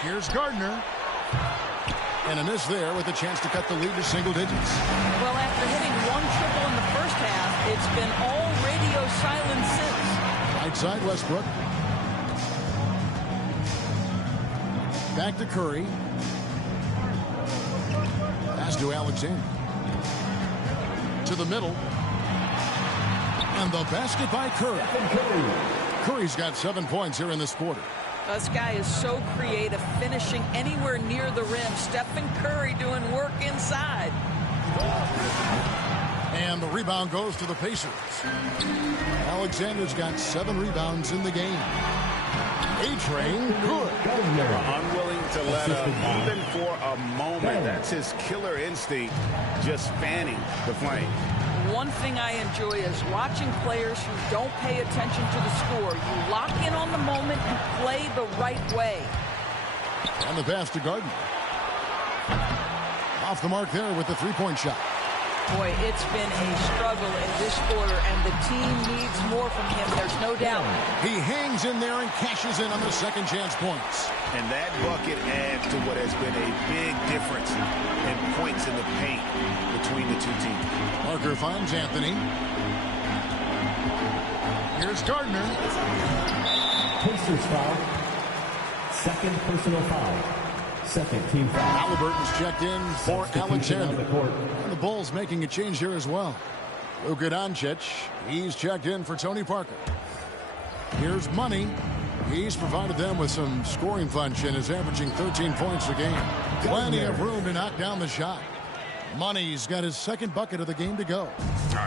Here's Gardner. And a miss there with a chance to cut the lead to single digits. Well, after hitting 1 triple in the first half, it's been all radio silence since. Right side, Westbrook. Back to Curry. Pass to Alexander. To the middle. And the basket by Curry. Curry's got 7 points here in this quarter. This guy is so creative, finishing anywhere near the rim. Stephen Curry doing work inside. And the rebound goes to the Pacers. Alexander's got 7 rebounds in the game. A-Train good. Unwilling to let up, even for a moment. That's his killer instinct, just fanning the flame. One thing I enjoy is watching players who don't pay attention to the score. You lock in on the moment and play the right way. And the pass to Gardner. Off the mark there with the three-point shot. Boy, it's been a struggle in this quarter, and the team needs more from him. There's no doubt. He hangs in there and cashes in on the second chance points. And that bucket adds to what has been a big difference in points in the paint between the two teams. Parker finds Anthony. Here's Gardner. Pacers foul. Second personal foul. Second team foul. Halliburton's checked in for Alexander. And the Bulls making a change here as well. Luka Doncic, he's checked in for Tony Parker. Here's Money. He's provided them with some scoring punch and is averaging 13 points a game. Plenty of room to knock down the shot. Money's got his second bucket of the game to go.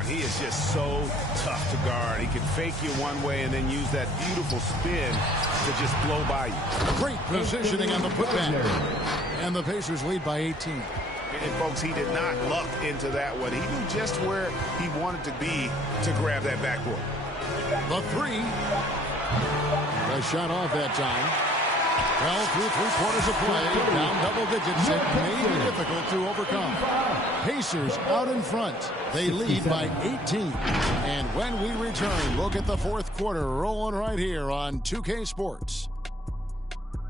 He is just so tough to guard. He can fake you one way and then use that beautiful spin to just blow by you. Great positioning on the putback. And the Pacers lead by 18. And folks, he did not luck into that one. He knew just where he wanted to be to grab that backboard. The three. The shot off that time. Well, through 3/4 of play, down double digits, it may be difficult to overcome. Pacers out in front. They lead by 18. And when we return, we'll get the fourth quarter rolling right here on 2K Sports.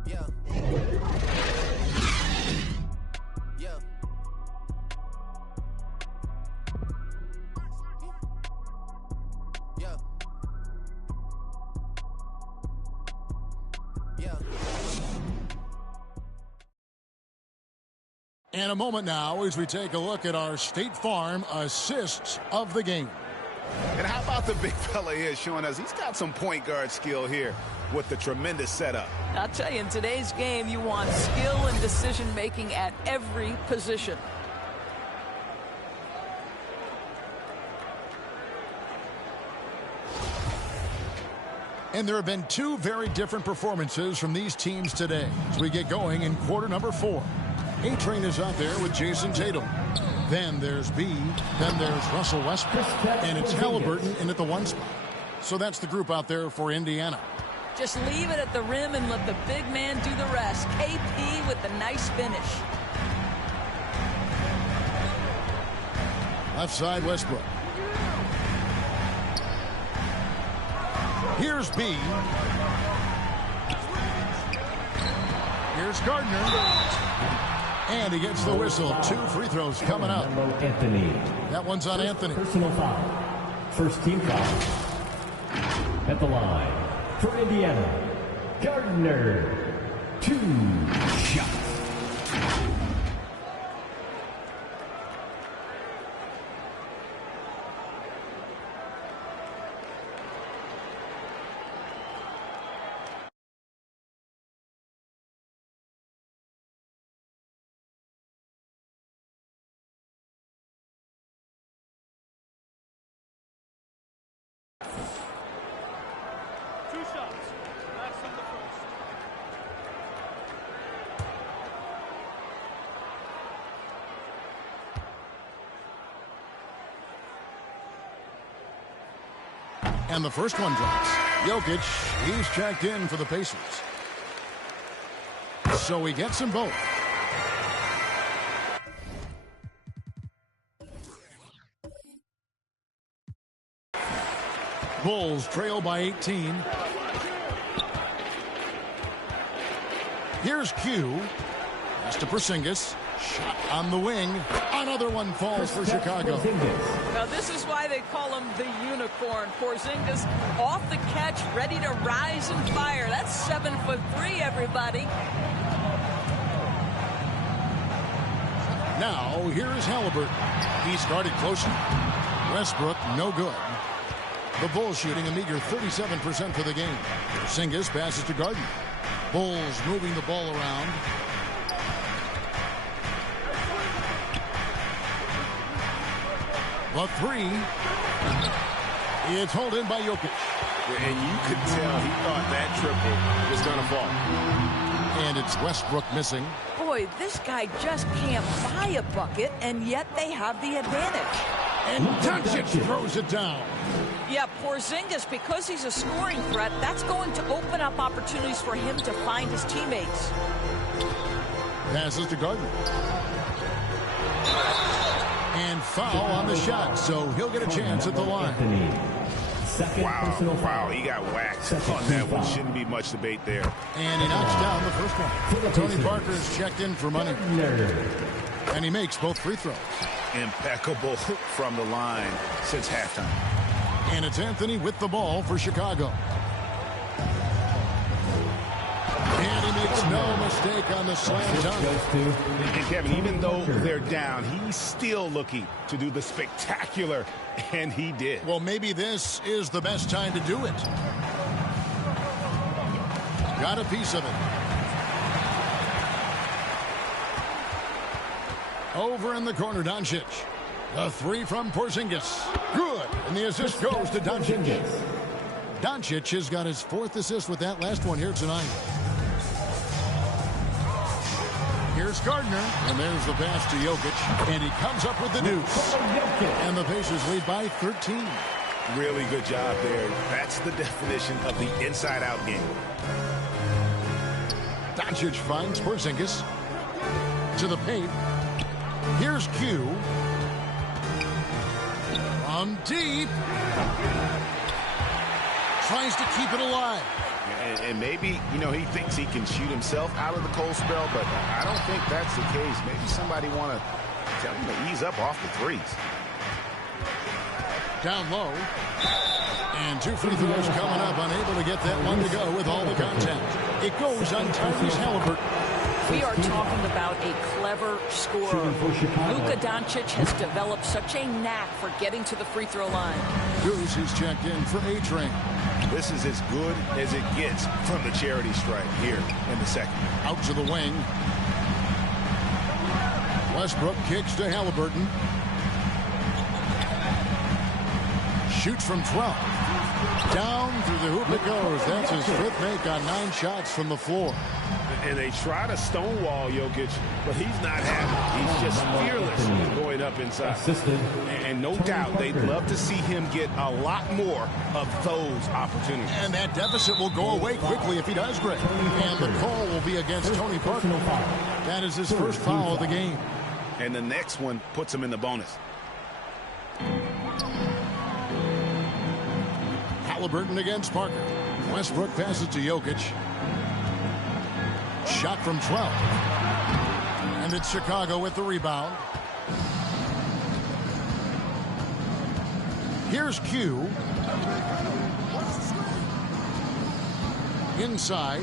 Yeah. And a moment now as we take a look at our State Farm assists of the game. And how about the big fella here showing us he's got some point guard skill here with the tremendous setup. I'll tell you, in today's game, you want skill and decision-making at every position. And there have been two very different performances from these teams today as we get going in quarter number 4. A-Train is out there with Jason Tatum. Then there's B. Then there's Russell Westbrook. And it's Halliburton in at the 1 spot. So that's the group out there for Indiana. Just leave it at the rim and let the big man do the rest. KP with the nice finish. Left side, Westbrook. Here's B. Here's Gardner. And he gets the whistle. 2 free throws coming up. Anthony. That one's on Anthony. Personal foul. First team foul. At the line for Indiana, Gardner. 2 shots. And the first one drops. Jokic, he's checked in for the Pacers. So he gets them both. Bulls trail by 18. Here's Q. Pass to Porzingis. Shot on the wing. Another one falls for Chicago. Now this is why they call him the unicorn. Porzingis off the catch, ready to rise and fire. That's 7'3", everybody. Now here's Halliburton. He started closer. Westbrook no good. The Bulls shooting a meager 37% for the game. Porzingis passes to Gardner. Bulls moving the ball around. The three. It's hauled in by Jokic. And you could tell he thought that triple was going to fall. And it's Westbrook missing. Boy, this guy just can't buy a bucket, and yet they have the advantage. And Doncic throws it down. Yeah, Porzingis, because he's a scoring threat, that's going to open up opportunities for him to find his teammates. Passes to Gardner. And foul on the shot, so he'll get a chance at the line. Wow, he got waxed on that one. Shouldn't be much debate there. And he knocks down the first one. Tony Parker is checked in for money. And he makes both free throws. Impeccable from the line since halftime. And it's Anthony with the ball for Chicago. And he makes no mistake on the slam dunk. And Kevin, even though they're down, he's still looking to do the spectacular, and he did. Well, maybe this is the best time to do it. Got a piece of it. Over in the corner, Doncic. The three from Porzingis. Good. And the assist goes to Doncic. Doncic has got his fourth assist with that last one here tonight. Here's Gardner. And there's the pass to Jokic. And he comes up with the deuce. And the Pacers lead by 13. Really good job there. That's the definition of the inside-out game. Doncic finds Porzingis. To the paint. Here's Q. From deep. Tries to keep it alive. And maybe, you know, he thinks he can shoot himself out of the cold spell, but I don't think that's the case. Maybe somebody want to tell him to ease up off the threes. Down low. And two free throws coming up. Unable to get that one to go with all the contact. It goes on Tyrese Halliburton. We are talking about a clever scorer. Luka Doncic has developed such a knack for getting to the free throw line. Goose is checked in for A-Train. This is as good as it gets from the charity stripe here in the second. Out to the wing. Westbrook kicks to Halliburton. Shoots from 12. Down through the hoop it goes. That's his fifth make on 9 shots from the floor. And they try to stonewall Jokic, but he's not having it. He's just fearless going up inside. And no doubt they'd love to see him get a lot more of those opportunities. And that deficit will go away quickly if he does, Greg. And the call will be against Tony Parker. That is his first foul of the game. And the next one puts him in the bonus. Halliburton against Parker. Westbrook passes to Jokic. Shot from 12. And it's Chicago with the rebound. Here's Q. Inside.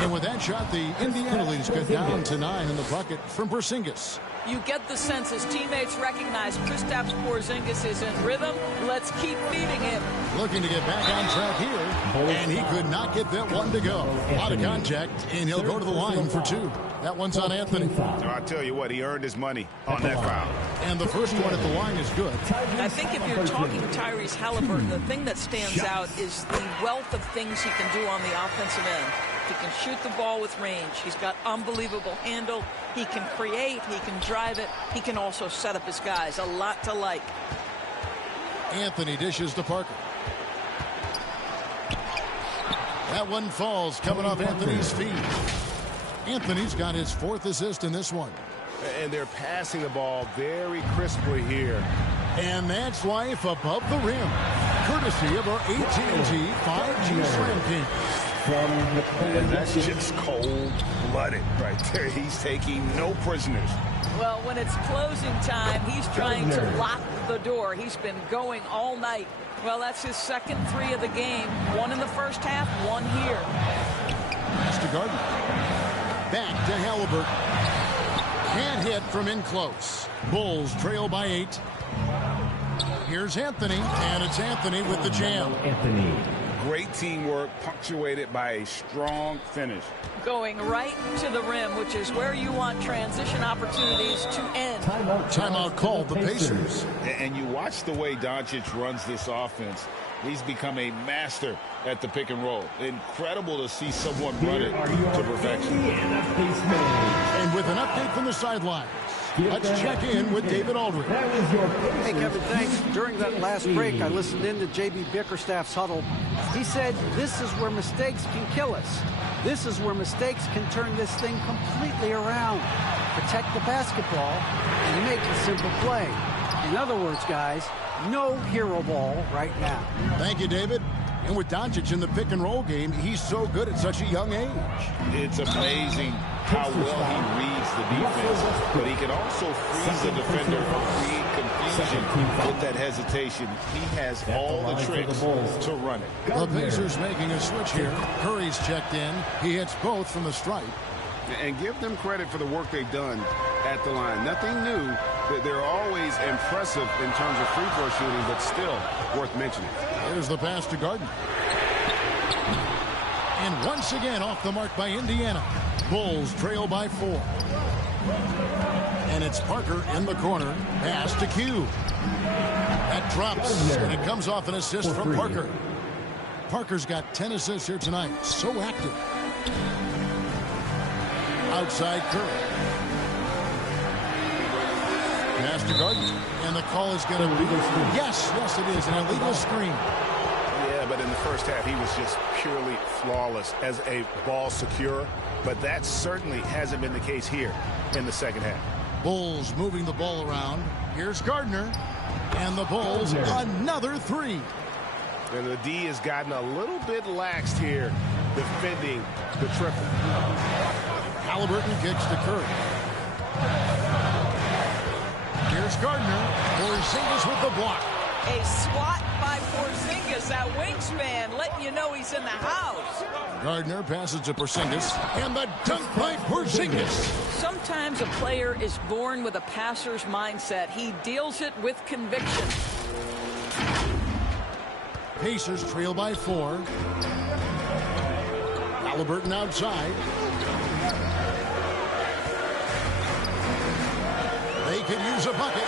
And with that shot, the Indiana leads cut down to 9 in the bucket from Porzingis. You get the sense his teammates recognize Kristaps Porzingis is in rhythm. Let's keep feeding him. Looking to get back on track here. And he could not get that one to go. A lot of contact, and he'll go to the line for 2. That one's on Anthony. I'll tell you what, he earned his money on that foul. And the first one at the line is good. I think if you're talking Tyrese Halliburton, the thing that stands out is the wealth of things he can do on the offensive end. He can shoot the ball with range. He's got unbelievable handle. He can create. He can drive it. He can also set up his guys. A lot to like. Anthony dishes to Parker. That one falls, coming off Anthony's feet. Anthony's got his 4th assist in this one. And they're passing the ball very crisply here. And that's life above the rim, courtesy of our AT&T 5G Slam King. And that's just cold-blooded right there. He's taking no prisoners. Well, when it's closing time, he's trying to lock the door. He's been going all night. Well, that's his 2nd 3 of the game. 1 in the first half, 1 here. Pass to Gardner. Back to Halliburton. Can't hit from in close. Bulls trail by 8. Here's Anthony, and it's Anthony with the jam. Anthony. Great teamwork, punctuated by a strong finish. Going right to the rim, which is where you want transition opportunities to end. Timeout called, the Pacers. And you watch the way Doncic runs this offense. He's become a master at the pick and roll. Incredible to see someone run it to perfection. And with an update from the sidelines, let's check in with David Aldridge. Hey, Kevin, thanks. During that last break, I listened in to J.B. Bickerstaff's huddle. He said, this is where mistakes can kill us. This is where mistakes can turn this thing completely around. Protect the basketball and make a simple play. In other words, guys, no hero ball right now. Thank you, David. And with Doncic in the pick and roll game, he's so good at such a young age. It's amazing how well he reads the defense, but he can also freeze the defender or create confusion with that hesitation. He has all the tricks to run it. The Pacers making a switch here. Curry's checked in. He hits both from the stripe. And give them credit for the work they've done at the line. Nothing new. They're always impressive in terms of free throw shooting, but still worth mentioning. Here's the pass to Gardner. And once again off the mark by Indiana. Bulls trail by 4. And it's Parker in the corner. Pass to Q. That drops, and it comes off an assist from Parker. Parker's got 10 assists here tonight. So active. Outside Curry. Pass to Gardner. And the call is going to be... Yes, it is. An illegal screen. Yeah, but in the first half, he was just purely flawless as a ball secure. But that certainly hasn't been the case here in the second half. Bulls moving the ball around. Here's Gardner. And the Bulls, another 3. And the D has gotten a little bit laxed here, defending the triple. Halliburton kicks to Curry. Here's Gardner. Porzingis with the block. A swat by Porzingis, that wingspan, letting you know he's in the house. Gardner passes to Porzingis, and the dunk by Porzingis. Sometimes a player is born with a passer's mindset. He deals it with conviction. Pacers trail by 4. Halliburton outside. They could use a bucket.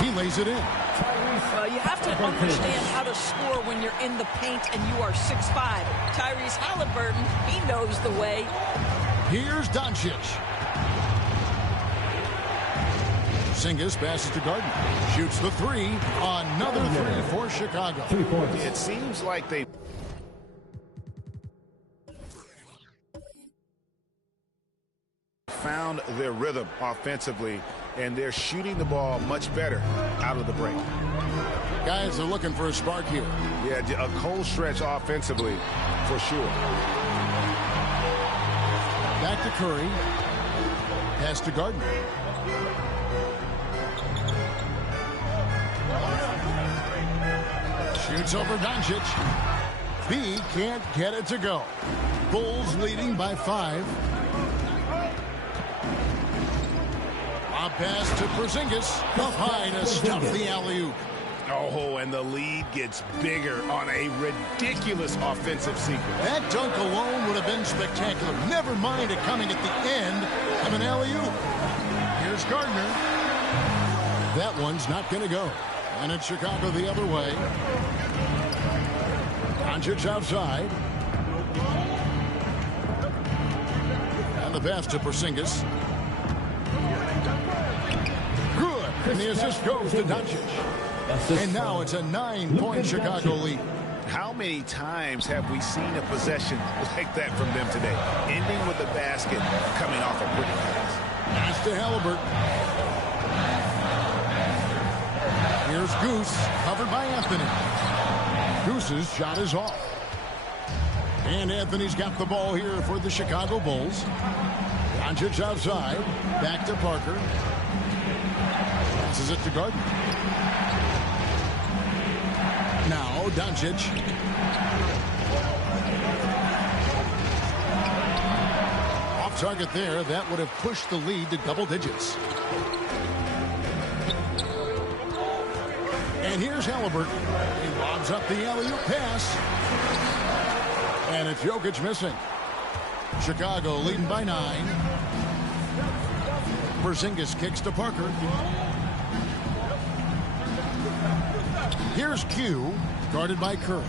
He lays it in. You have to understand how to score when you're in the paint and you are 6'5". Tyrese Halliburton, he knows the way. Here's Doncic. Porzingis passes to Gardner. Shoots the 3. Another 3 for Chicago. It seems like they... found their rhythm offensively, and they're shooting the ball much better out of the break. Guys are looking for a spark here. Yeah, a cold stretch offensively, for sure. Back to Curry. Pass to Gardner. Shoots over Doncic. B can't get it to go. Bulls leading by 5. A pass to Porzingis. Up high to stuff the alley-oop. Oh, and the lead gets bigger on a ridiculous offensive sequence. That dunk alone would have been spectacular. Never mind it coming at the end of an alley-oop. Here's Gardner. That one's not going to go. And it's Chicago the other way. Doncic outside. And the pass to Porzingis. Good. And the assist goes to Doncic. And now it's a 9-point Chicago lead. How many times have we seen a possession like that from them today? Ending with a basket, coming off a pretty pass. Pass to Halliburton. Here's Goose, covered by Anthony. Goose's shot is off. And Anthony's got the ball here for the Chicago Bulls. Doncic outside. Back to Parker. Passes it to Gardner. Now Doncic. Off target there. That would have pushed the lead to double digits. And here's Halliburton. He lobs up the alley-oop pass. And it's Jokic missing. Chicago leading by 9. Porzingis kicks to Parker. Here's Q, guarded by Curry.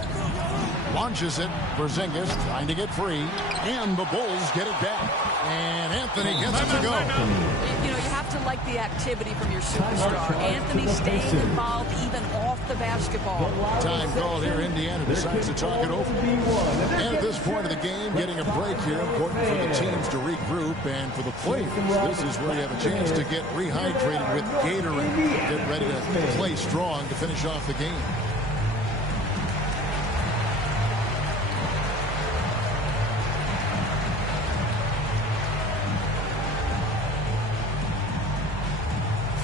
Launches it. Porzingis trying to get free. And the Bulls get it back. And Anthony gets it to go. You know, you have to like the activity from your superstar. Anthony staying involved even off the basketball. Time called here. Indiana decides to talk it over. And at this point of the game, getting a break here. Important for the teams to regroup. And for the players, this is where you have a chance to get rehydrated with Gatorade. Get ready to play strong to finish off the game.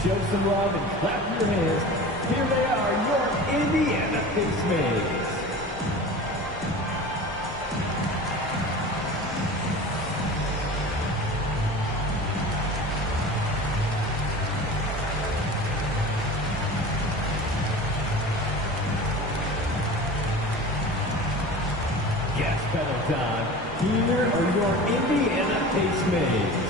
Show some love and clap your hands. Here they are, your Indiana Face Mates. Gas pedal time. Here are your Indiana Face Mates.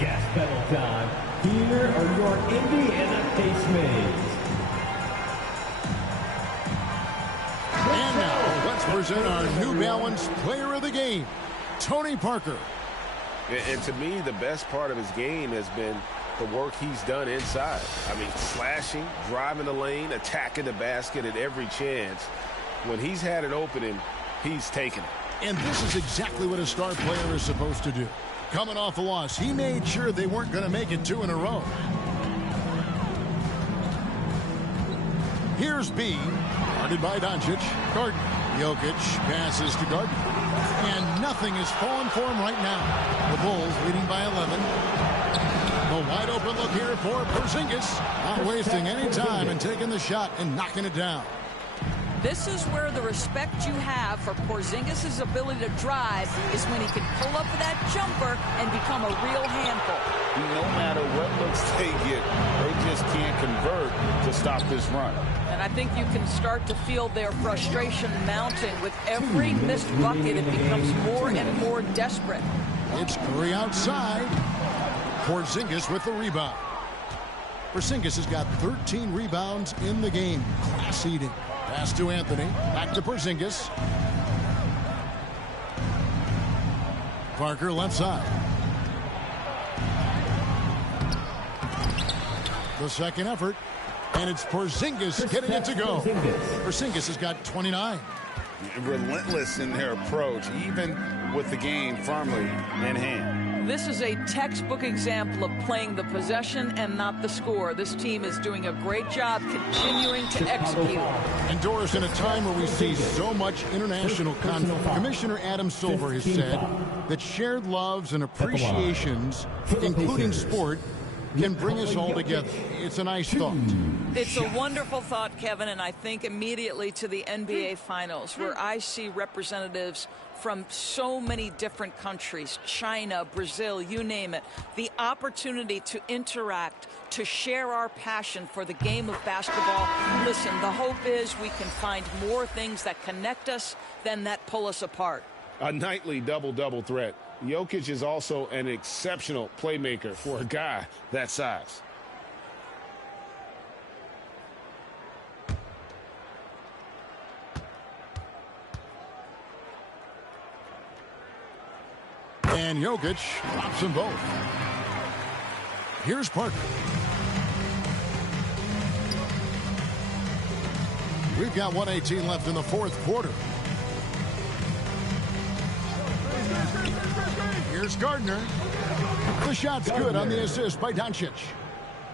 Gas pedal time. Here are your Indiana Face Mates. And now, let's present our New Balance Player of the Game, Tony Parker. And to me, the best part of his game has been the work he's done inside. I mean, slashing, driving the lane, attacking the basket at every chance. When he's had an opening, he's taken it. And this is exactly what a star player is supposed to do. Coming off a loss, he made sure they weren't going to make it 2 in a row. Here's B, guarded by Doncic. Gardner. Jokic passes to Gardner. And nothing is falling for him right now. The Bulls leading by 11. The wide open look here for Porzingis. Not wasting any time and taking the shot and knocking it down. This is where the respect you have for Porzingis' ability to drive is when he can pull up for that jumper and become a real handful. No matter what looks they get, they just can't convert to stop this run. And I think you can start to feel their frustration mounting. With every missed bucket, it becomes more and more desperate. It's Curry outside. Porzingis with the rebound. Porzingis has got 13 rebounds in the game. Class eating. Pass to Anthony. Back to Porzingis. Parker left side. The second effort. And it's Porzingis getting it to go. Porzingis has got 29. Relentless in their approach, even with the game firmly in hand. This is a textbook example of playing the possession and not the score. This team is doing a great job continuing to execute. And Doris, in a time where we see so much international conflict, Commissioner Adam Silver has said that shared loves and appreciations, including sport, can bring us all together. It's a nice thought. It's a wonderful thought, Kevin, and I think immediately to the NBA Finals, where I see representatives from so many different countries, China, Brazil, you name it, the opportunity to interact, to share our passion for the game of basketball. Listen, the hope is we can find more things that connect us than that pull us apart. A nightly double-double threat. Jokic is also an exceptional playmaker for a guy that size. And Jokic drops them both. Here's Parker. We've got 1:18 left in the fourth quarter. Here's Gardner. The shot's good on the assist by Doncic.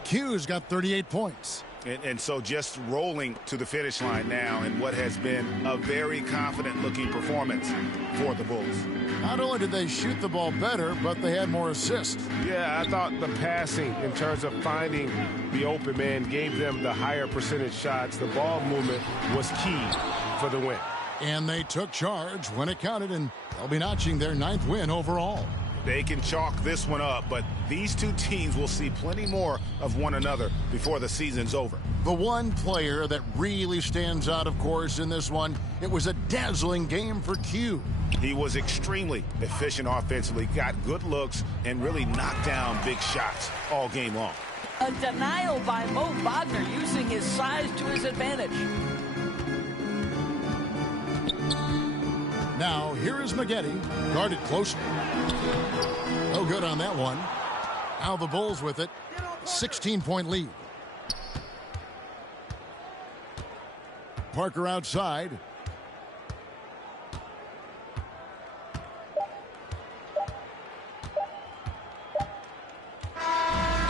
Q's got 38 points. And so just rolling to the finish line now in what has been a very confident-looking performance for the Bulls. Not only did they shoot the ball better, but they had more assists. Yeah, I thought the passing in terms of finding the open man gave them the higher percentage shots. The ball movement was key for the win. And they took charge when it counted, and they'll be notching their 9th win overall. They can chalk this one up, but these two teams will see plenty more of one another before the season's over. The one player that really stands out, of course, in this one, it was a dazzling game for Q. He was extremely efficient offensively, got good looks, and really knocked down big shots all game long. A denial by Mo Wagner using his size to his advantage. Now, here is Maggette, guarded closely. No good on that one. Now the Bulls with it. 16-point lead. Parker outside.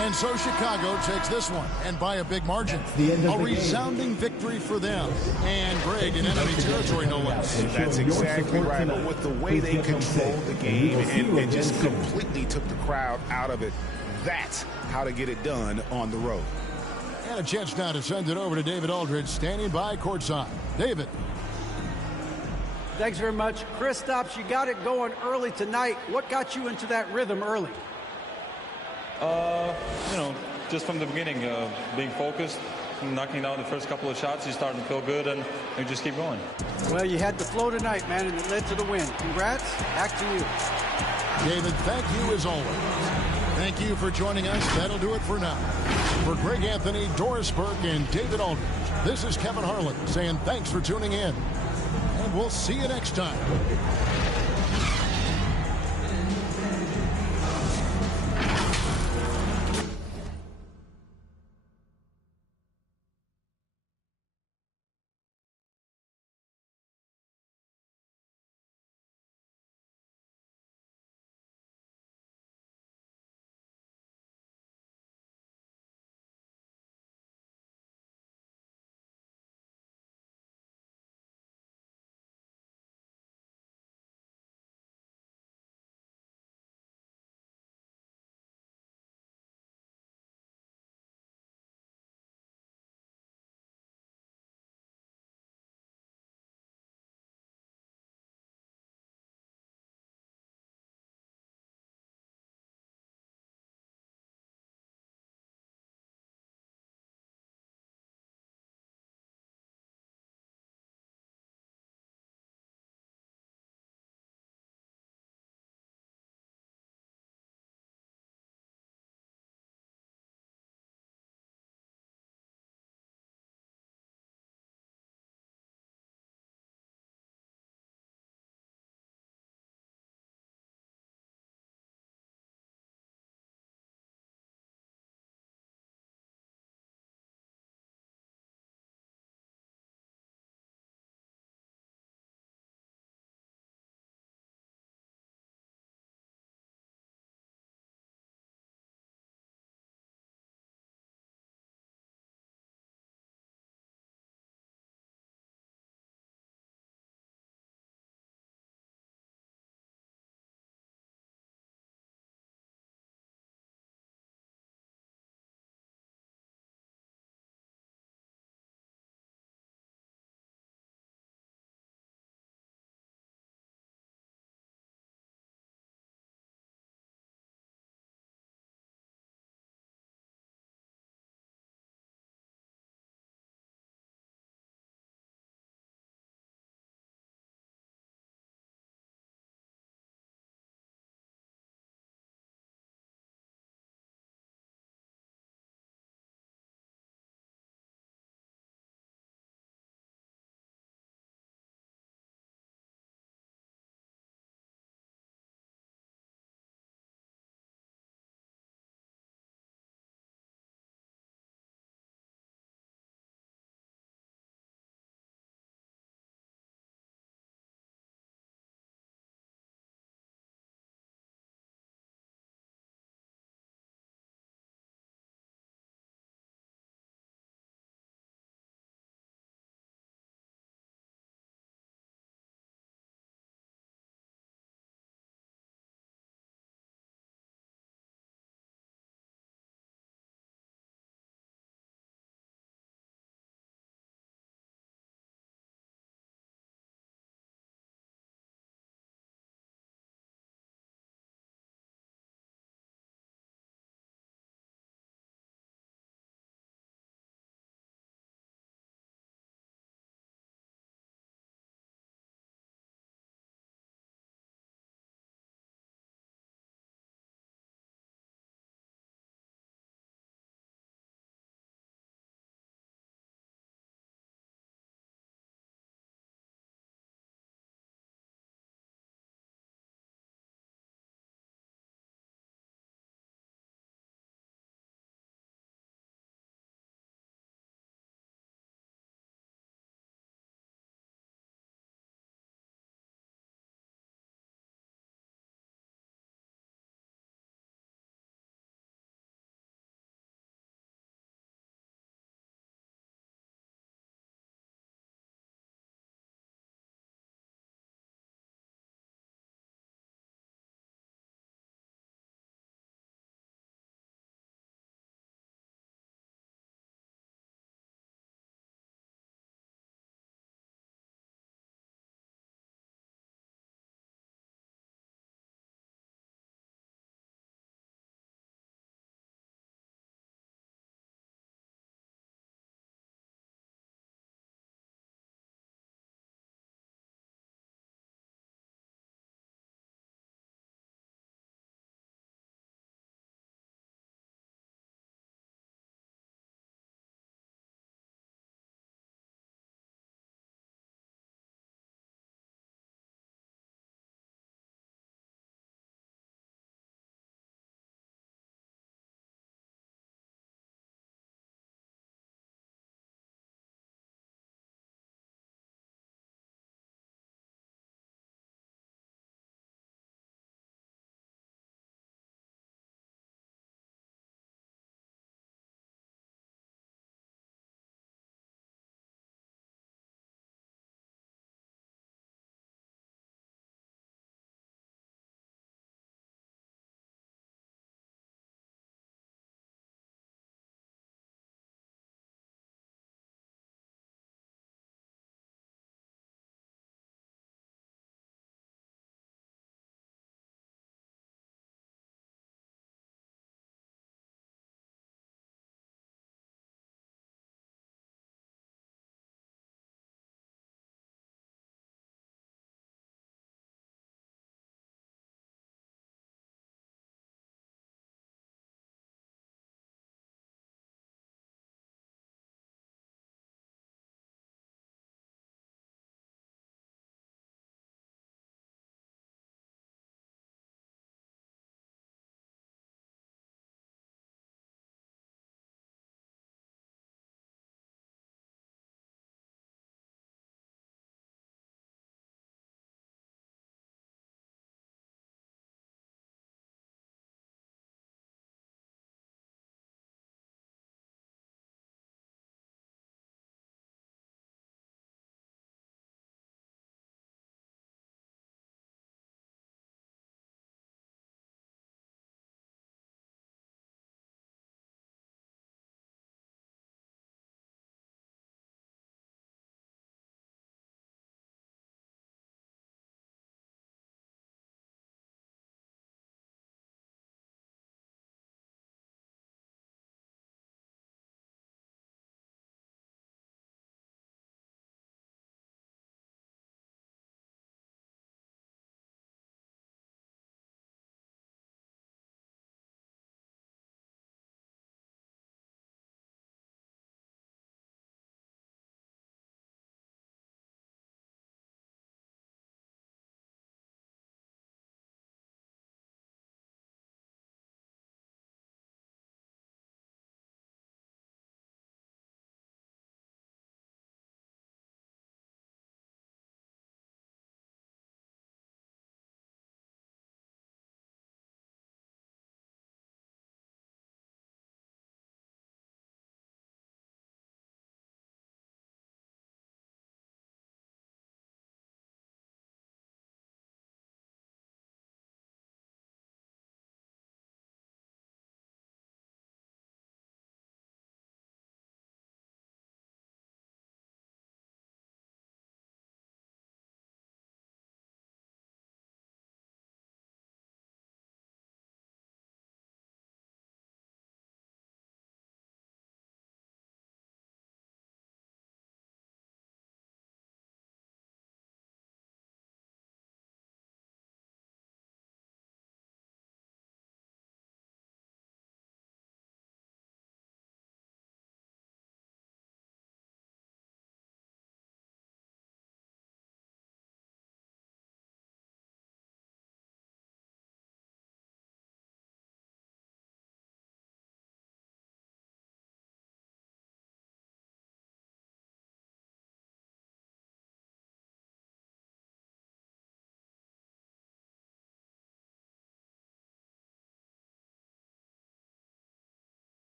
And so Chicago takes this one, and by a big margin. A resounding victory for them. And Greg in enemy territory, no less. That's exactly right. But with the way they controlled the game and just completely took the crowd out of it, that's how to get it done on the road. And a chance now to send it over to David Aldridge, standing by courtside. David. Thanks very much. Kristaps, you got it going early tonight. What got you into that rhythm early? Just from the beginning, being focused, knocking down the first couple of shots, you're starting to feel good, and you just keep going. Well, you had the flow tonight, man, and it led to the win. Congrats. Back to you. David, thank you as always. Thank you for joining us. That'll do it for now. For Greg Anthony, Doris Burke, and David Aldridge, this is Kevin Harlan saying thanks for tuning in. And we'll see you next time.